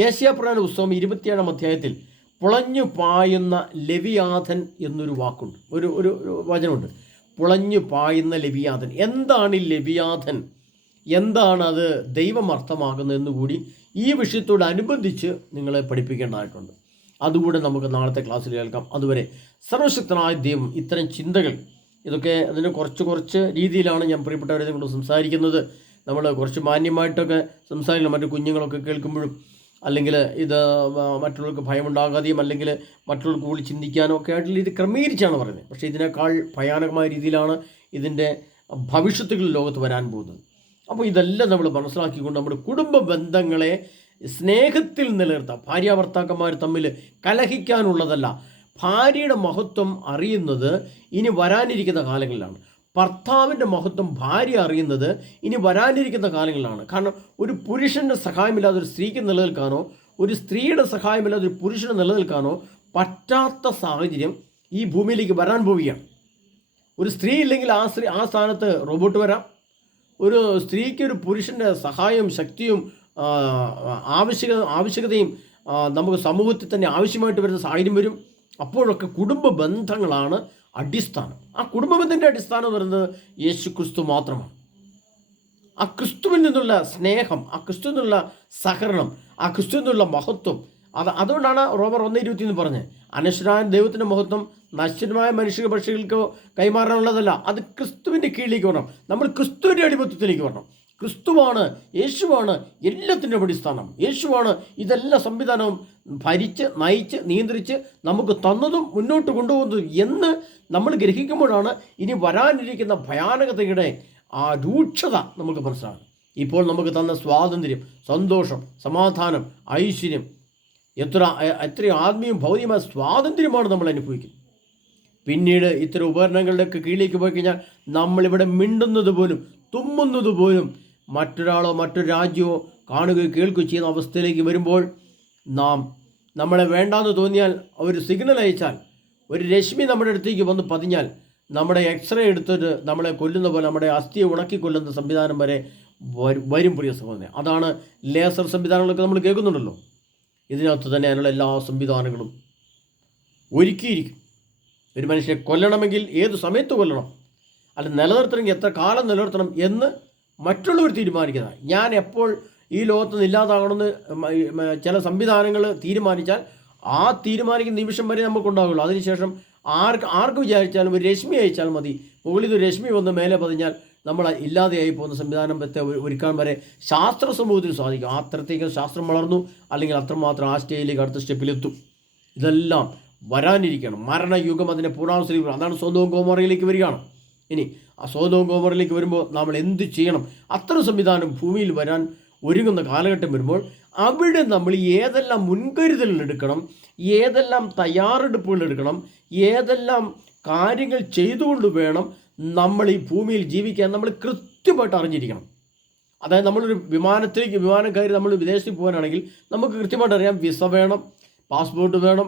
യേശയ്യാപ്രവചന പുസ്തകം 27-ാം അധ്യായത്തിൽ പുളഞ്ഞു പായുന്ന ലെവിയാഥൻ എന്നൊരു വാക്കുണ്ട്, ഒരു വചനമുണ്ട്. പുളഞ്ഞു പായുന്ന ലെവിയാഥൻ. എന്താണ് ഈ ലെവിയാഥൻ? എന്താണ് അത് ദൈവം അർത്ഥമാകുന്നതെന്ന് കൂടി ഈ വിഷയത്തോടനുബന്ധിച്ച് നിങ്ങളെ പഠിപ്പിക്കേണ്ടതായിട്ടുണ്ട്. അതുകൂടെ നമുക്ക് നാളത്തെ ക്ലാസ്സിൽ കേൾക്കാം. അതുവരെ സർവശക്തനായ ദൈവം ഇത്തരം ചിന്തകൾ, ഇതൊക്കെ അതിന് കുറച്ച് രീതിയിലാണ് ഞാൻ പ്രിയപ്പെട്ടവരെ നിങ്ങളോട് സംസാരിക്കുന്നത്. നമ്മൾ കുറച്ച് മാന്യമായിട്ടൊക്കെ സംസാരിക്കണം. മറ്റു കുഞ്ഞുങ്ങളൊക്കെ കേൾക്കുമ്പോഴും, അല്ലെങ്കിൽ ഇത് മറ്റുള്ളവർക്ക് ഭയമുണ്ടാകാതെയും അല്ലെങ്കിൽ മറ്റുള്ളവർക്ക് കൂടി ചിന്തിക്കാനോ ഒക്കെ ആയിട്ടുള്ള രീതി ക്രമീകരിച്ചാണ് പറയുന്നത്. പക്ഷേ ഇതിനേക്കാൾ ഭയാനകമായ രീതിയിലാണ് ഇതിൻ്റെ ഭവിഷ്യത്തുകൾ ലോകത്ത് വരാൻ പോകുന്നത്. അപ്പോൾ ഇതെല്ലാം നമ്മൾ മനസ്സിലാക്കിക്കൊണ്ട് നമ്മുടെ കുടുംബ ബന്ധങ്ങളെ സ്നേഹത്തിൽ നിലനിർത്താം. ഭാര്യാഭർത്താക്കന്മാർ തമ്മിൽ കലഹിക്കാനുള്ളതല്ല. ഭാര്യയുടെ മഹത്വം അറിയുന്നത് ഇനി വരാനിരിക്കുന്ന കാലങ്ങളിലാണ്. ഭർത്താവിൻ്റെ മഹത്വം ഭാര്യ അറിയുന്നത് ഇനി വരാനിരിക്കുന്ന കാലങ്ങളിലാണ്. കാരണം ഒരു പുരുഷൻ്റെ സഹായമില്ലാതെ ഒരു സ്ത്രീക്ക് നിലനിൽക്കാനോ, ഒരു സ്ത്രീയുടെ സഹായമില്ലാതെ ഒരു പുരുഷന് നിലനിൽക്കാനോ പറ്റാത്ത സാഹചര്യം ഈ ഭൂമിയിലേക്ക് വരാൻ പോവുകയാണ്. ഒരു സ്ത്രീ ഇല്ലെങ്കിൽ ആ സ്ഥാനത്ത് റോബോട്ട് വരാം. ഒരു സ്ത്രീക്ക് ഒരു പുരുഷൻ്റെ സഹായവും ശക്തിയും ആവശ്യകതയും നമുക്ക് സമൂഹത്തിൽ തന്നെ ആവശ്യമായിട്ട് വരുന്ന സാഹചര്യം വരും. അപ്പോഴൊക്കെ കുടുംബ ബന്ധങ്ങളാണ് അടിസ്ഥാനം. ആ കുടുംബബന്ധത്തിൻ്റെ അടിസ്ഥാനം എന്ന് പറയുന്നത് യേശു ക്രിസ്തു മാത്രമാണ്. ആ ക്രിസ്തുവിൽ നിന്നുള്ള സ്നേഹം, ആ ക്രിസ്തുവിൽ നിന്നുള്ള സഹകരണം, ആ ക്രിസ്തുവിൽ നിന്നുള്ള മഹത്വം, അതുകൊണ്ടാണ് റോമർ 1:20 പറഞ്ഞത്, അനശ്വരമായ ദൈവത്തിൻ്റെ മഹത്വം നശ്വരമായ മനുഷ്യ പക്ഷികൾക്ക് കൈമാറാനുള്ളതല്ല, അത് ക്രിസ്തുവിൻ്റെ കീഴിലേക്ക് വരണം. നമ്മൾ ക്രിസ്തുവിൻ്റെ അടിമത്വത്തിലേക്ക് വരണം. ക്രിസ്തുവാണ്, യേശുവാണ് എല്ലാത്തിൻ്റെ അടിസ്ഥാനം. യേശുവാണ് ഇതെല്ലാം സംവിധാനവും ഭരിച്ച് നയിച്ച് നിയന്ത്രിച്ച് നമുക്ക് തന്നതും മുന്നോട്ട് കൊണ്ടുപോകുന്നതും എന്ന് നമ്മൾ ഗ്രഹിക്കുമ്പോഴാണ് ഇനി വരാനിരിക്കുന്ന ഭയാനകതയുടെ ആ രൂക്ഷത നമുക്ക് മനസ്സിലാകും. ഇപ്പോൾ നമുക്ക് തന്ന സ്വാതന്ത്ര്യം, സന്തോഷം, സമാധാനം, ഐശ്വര്യം, എത്ര ആത്മീയം ഭൗതികമായ സ്വാതന്ത്ര്യമാണ് നമ്മൾ അനുഭവിക്കുന്നത്. പിന്നീട് ഇത്തരം ഉപകരണങ്ങളുടെയൊക്കെ കീഴിലേക്ക് പോയി കഴിഞ്ഞാൽ നമ്മളിവിടെ മിണ്ടുന്നത് പോലും തുമ്മുന്നത് പോലും മറ്റൊരാളോ മറ്റൊരു രാജ്യമോ കാണുകയോ കേൾക്കുകയോ ചെയ്യുന്ന അവസ്ഥയിലേക്ക് വരുമ്പോൾ നമ്മളെ വേണ്ടാന്ന് തോന്നിയാൽ ഒരു സിഗ്നൽ അയച്ചാൽ, ഒരു രശ്മി നമ്മുടെ അടുത്തേക്ക് വന്ന് പതിഞ്ഞാൽ, നമ്മുടെ എക്സ്റേ എടുത്തിട്ട് നമ്മളെ കൊല്ലുന്ന പോലെ നമ്മുടെ അസ്ഥിയെ ഉണക്കിക്കൊല്ലുന്ന സംവിധാനം വരെ വരും പ്രിയ സഹോദരൻ. അതാണ് ലേസർ സംവിധാനങ്ങളൊക്കെ നമ്മൾ കേൾക്കുന്നുണ്ടല്ലോ. ഇതിനകത്ത് തന്നെ അതിനുള്ള എല്ലാ സംവിധാനങ്ങളും ഒരുക്കിയിരിക്കും. ഒരു മനുഷ്യനെ കൊല്ലണമെങ്കിൽ ഏത് സമയത്ത് കൊല്ലണം, അല്ല നിലനിർത്തണമെങ്കിൽ എത്ര കാലം നിലനിർത്തണം എന്ന് മറ്റുള്ളവർ തീരുമാനിക്കുന്നത്. ഞാൻ എപ്പോൾ ഈ ലോകത്ത് നിന്ന് ഇല്ലാതാകണമെന്ന് ചില സംവിധാനങ്ങൾ തീരുമാനിച്ചാൽ ആ തീരുമാനിക്കുന്ന നിമിഷം വരെ നമുക്കുണ്ടാവുള്ളൂ. അതിനുശേഷം ആർക്ക് വിചാരിച്ചാലും ഒരു രശ്മി അയച്ചാൽ മതി, മുകളിൽ ഒരു രശ്മി വന്ന് മേലെ പതിഞ്ഞാൽ നമ്മൾ ഇല്ലാതെയായി പോകുന്ന സംവിധാനത്തെ ഒരുക്കാൻ വരെ ശാസ്ത്ര സമൂഹത്തിന് സാധിക്കും. അത്രത്തേക്ക് ശാസ്ത്രം വളർന്നു, അല്ലെങ്കിൽ അത്രമാത്രം ആ സ്റ്റേജിലേക്ക് അടുത്ത സ്റ്റെപ്പിലെത്തും. ഇതെല്ലാം വരാനിരിക്കണം. മരണയുഗം അതിൻ്റെ പൂർണ്ണാവസ്ഥയിൽ. അതാണ് സൊദോം ഗൊമോറയിലേക്ക് വരികയാണ്. ഇനി ആ സൊദോം ഗൊമോറയിലേക്ക് വരുമ്പോൾ നമ്മൾ എന്ത് ചെയ്യണം? അത്തരം സംവിധാനം ഭൂമിയിൽ വരാൻ ഒരുങ്ങുന്ന കാലഘട്ടം വരുമ്പോൾ അവിടെ നമ്മൾ ഏതെല്ലാം മുൻകരുതലുകൾ എടുക്കണം, ഏതെല്ലാം തയ്യാറെടുപ്പുകൾ എടുക്കണം, ഏതെല്ലാം കാര്യങ്ങൾ ചെയ്തുകൊണ്ട് വേണം നമ്മൾ ഈ ഭൂമിയിൽ ജീവിക്കാൻ നമ്മൾ കൃത്യമായിട്ട് അറിഞ്ഞിരിക്കണം. അതായത് നമ്മളൊരു വിമാനം കയറി നമ്മൾ വിദേശത്ത് പോകാനാണെങ്കിൽ നമുക്ക് കൃത്യമായിട്ട് അറിയാം, വിസ വേണം, പാസ്പോർട്ട് വേണം,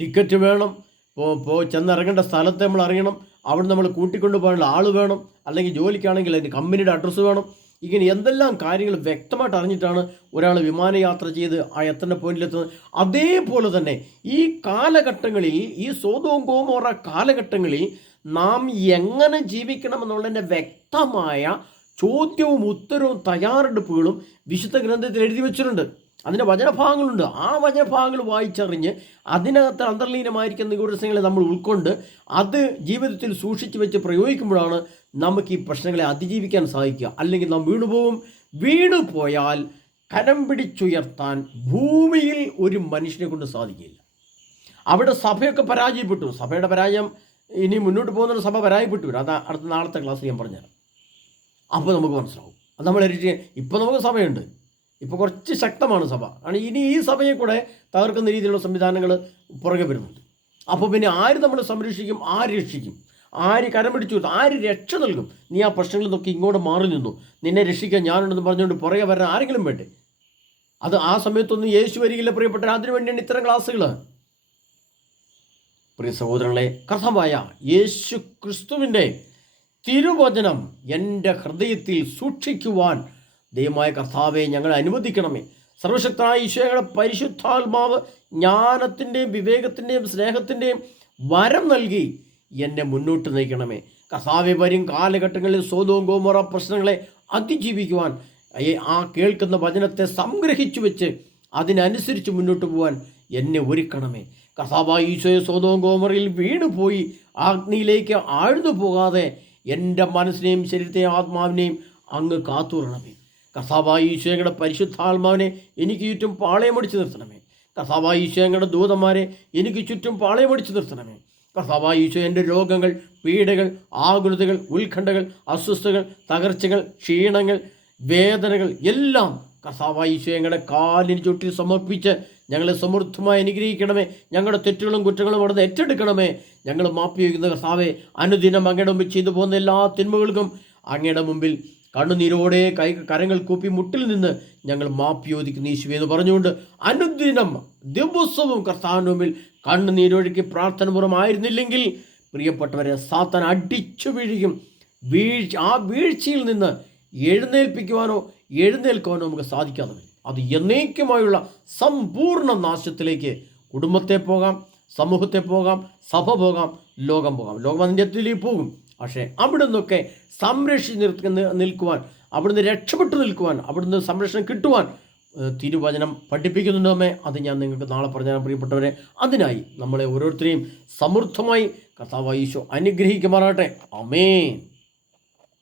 ടിക്കറ്റ് വേണം, ചെന്നിറങ്ങേണ്ട സ്ഥലത്ത് നമ്മൾ അറിയണം, അവിടെ നമ്മൾ കൂട്ടിക്കൊണ്ടു പോകാനുള്ള ആൾ വേണം, അല്ലെങ്കിൽ ജോലിക്കാണെങ്കിൽ അതിന് കമ്പനിയുടെ അഡ്രസ്സ് വേണം. ഇങ്ങനെ എന്തെല്ലാം കാര്യങ്ങൾ വ്യക്തമായിട്ട് അറിഞ്ഞിട്ടാണ് ഒരാൾ വിമാനയാത്ര ചെയ്ത് ആ എത്തേണ്ട പോയിന്റിലെത്തുന്നത്. അതേപോലെ തന്നെ ഈ കാലഘട്ടങ്ങളിൽ, ഈ സോദോം ഗോമോറ കാലഘട്ടങ്ങളിൽ നാം എങ്ങനെ ജീവിക്കണമെന്നുള്ളതിൻ്റെ വ്യക്തമായ ചോദ്യവും ഉത്തരവും തയ്യാറെടുപ്പുകളും വിശുദ്ധ ഗ്രന്ഥത്തിൽ എഴുതി വെച്ചിട്ടുണ്ട്. അതിൻ്റെ വചനഭാഗങ്ങളുണ്ട്. ആ വചനഭാഗങ്ങൾ വായിച്ചറിഞ്ഞ് അതിനകത്ത് അന്തർലീനമായിരിക്കുന്ന നിഗൂഢരഹസ്യങ്ങളെ നമ്മൾ ഉൾക്കൊണ്ട് അത് ജീവിതത്തിൽ സൂക്ഷിച്ചു വെച്ച് പ്രയോഗിക്കുമ്പോഴാണ് നമുക്ക് ഈ പ്രശ്നങ്ങളെ അതിജീവിക്കാൻ സാധിക്കുക. അല്ലെങ്കിൽ നാം വീണുപോകും. വീണു പോയാൽ കരം പിടിച്ചുയർത്താൻ ഭൂമിയിൽ ഒരു മനുഷ്യനെ കൊണ്ട് സാധിക്കില്ല. അവിടെ സഭയൊക്കെ പരാജയപ്പെട്ടു. സഭയുടെ പരാജയം ഇനി മുന്നോട്ട് പോകുന്ന സഭ പരാജയപ്പെട്ടു വരും. അത് അടുത്ത നാളത്തെ ക്ലാസ്സിൽ ഞാൻ പറഞ്ഞുതരാം. അപ്പോൾ നമുക്ക് മനസ്സിലാവും. അത് നമ്മൾ ഇപ്പോൾ നമുക്ക് സഭയുണ്ട്, ഇപ്പോൾ കുറച്ച് ശക്തമാണ് സഭ. ആണ് ഇനി ഈ സഭയെ കൂടെ തകർക്കുന്ന രീതിയിലുള്ള സംവിധാനങ്ങൾ പുറകെ വരുന്നുണ്ട്. അപ്പോൾ പിന്നെ ആര് നമ്മൾ സംരക്ഷിക്കും, ആര് രക്ഷിക്കും, ആര് കരം പിടിച്ചു, ആര് രക്ഷ നൽകും? നീ ആ പ്രശ്നങ്ങളിൽ നിന്നൊക്കെ ഇങ്ങോട്ട് മാറി നിന്നു, നിന്നെ രക്ഷിക്കാൻ ഞാനുണ്ടെന്ന് പറഞ്ഞുകൊണ്ട് പുറകെ വരാൻ ആരെങ്കിലും വേണ്ടേ? അത് ആ സമയത്തൊന്നും യേശു വരികില്ല പ്രിയപ്പെട്ട. അതിനു വേണ്ടിയാണ് ഇത്തരം ക്ലാസ്സുകൾ. പ്രിയ സഹോദരങ്ങളെ, കർത്താവായ യേശു ക്രിസ്തുവിൻ്റെ തിരുവചനം എൻ്റെ ഹൃദയത്തിൽ സൂക്ഷിക്കുവാൻ ദൈവമായ കർത്താവെ ഞങ്ങളെ അനുവദിക്കണമേ. സർവശക്തനായ ഈശോയുടെ പരിശുദ്ധാത്മാവ് ജ്ഞാനത്തിൻ്റെയും വിവേകത്തിൻ്റെയും സ്നേഹത്തിൻ്റെയും വരം നൽകി എന്നെ മുന്നോട്ട് നയിക്കണമേ. കർത്താവെ, വരും കാലഘട്ടങ്ങളിൽ സോദോം ഗോമോറ പ്രശ്നങ്ങളെ അതിജീവിക്കുവാൻ ആ കേൾക്കുന്ന വചനത്തെ സംഗ്രഹിച്ചു വെച്ച് അതിനനുസരിച്ച് മുന്നോട്ട് പോകാൻ എന്നെ ഒരുക്കണമേ. കർത്താവായ ഈശോയെ, സോദോം ഗോമോറയിൽ വീണുപോയി അഗ്നിയിലേക്ക് ആഴ്ന്നു പോകാതെ എൻ്റെ മനസ്സിനെയും ശരീരത്തെയും ആത്മാവിനെയും അങ്ങ് കാത്തുകൊള്ളണമേ. കർത്താവായ ഈശോയുടെ പരിശുദ്ധാത്മാവിനെ എനിക്ക് ചുറ്റും പാളയമടിച്ച് നിർത്തണമേ. കർത്താവായ ഈശോയുടെ ദൂതന്മാരെ എനിക്ക് ചുറ്റും പാളയമടിച്ച് നിർത്തണമേ. കർത്താവായ ഈശോ, എൻ്റെ രോഗങ്ങൾ, പീഡകൾ, ആകുലതകൾ, ഉത്കണ്ഠകൾ, അസ്വസ്ഥതകൾ, തകർച്ചകൾ, ക്ഷീണങ്ങൾ, വേദനകൾ എല്ലാം കർത്താവായ ഈശോ ഞങ്ങളുടെ കാലിന് ചുറ്റി സമർപ്പിച്ച് ഞങ്ങളെ സമൃദ്ധമായി അനുഗ്രഹിക്കണമേ. ഞങ്ങളുടെ തെറ്റുകളും കുറ്റങ്ങളും അവിടുന്ന് ഏറ്റെടുക്കണമേ. ഞങ്ങൾ മാപ്പ് ചോദിക്കുന്ന കർത്താവെ, അനുദിനം അങ്ങയുടെ മുമ്പിൽ ചെയ്തു പോകുന്ന എല്ലാ തിന്മകൾക്കും അങ്ങയുടെ മുമ്പിൽ കണ്ണുനീരോടെ കരങ്ങൾ കൂപ്പി മുട്ടിൽ നിന്ന് ഞങ്ങൾ മാപ്പ് ചോദിക്കുന്ന യേശുവേ എന്ന് പറഞ്ഞുകൊണ്ട് അനുദിനം ദിവസവും കർത്താവിൻ്റെ മുമ്പിൽ കണ്ണുനീരൊഴുക്കി പ്രാർത്ഥനപൂർവ്വമായിരുന്നില്ലെങ്കിൽ പ്രിയപ്പെട്ടവരെ, സാത്താൻ അടിച്ചു വീഴുകയും ആ വീഴ്ചയിൽ നിന്ന് എഴുന്നേൽപ്പിക്കുവാനോ എഴുന്നേൽക്കുവാനോ നമുക്ക് സാധിക്കാതെ വരും. അത് എന്നേക്കുമായുള്ള സമ്പൂർണ്ണ നാശത്തിലേക്ക് കുടുംബത്തെ പോകാം, സമൂഹത്തെ പോകാം, സഭ പോകാം, ലോകം പോകാം. ലോകം അതിൻ്റെ എത്തിലേക്ക് പോകും. പക്ഷേ അവിടെ നിന്നൊക്കെ സംരക്ഷിച്ച് നിൽക്കുവാൻ, അവിടുന്ന് രക്ഷപ്പെട്ടു നിൽക്കുവാൻ, അവിടുന്ന് സംരക്ഷണം കിട്ടുവാൻ തിരുവചനം പഠിപ്പിക്കുന്നുണ്ട് നമ്മെ. അത് ഞാൻ നിങ്ങൾക്ക് നാളെ പറഞ്ഞുതരാൻ പ്രിയപ്പെട്ടവരെ. അതിനായി നമ്മളെ ഓരോരുത്തരെയും സമൃദ്ധമായി കർത്താവായ ഈശോ അനുഗ്രഹിക്കുമാറാകട്ടെ. ആമേൻ.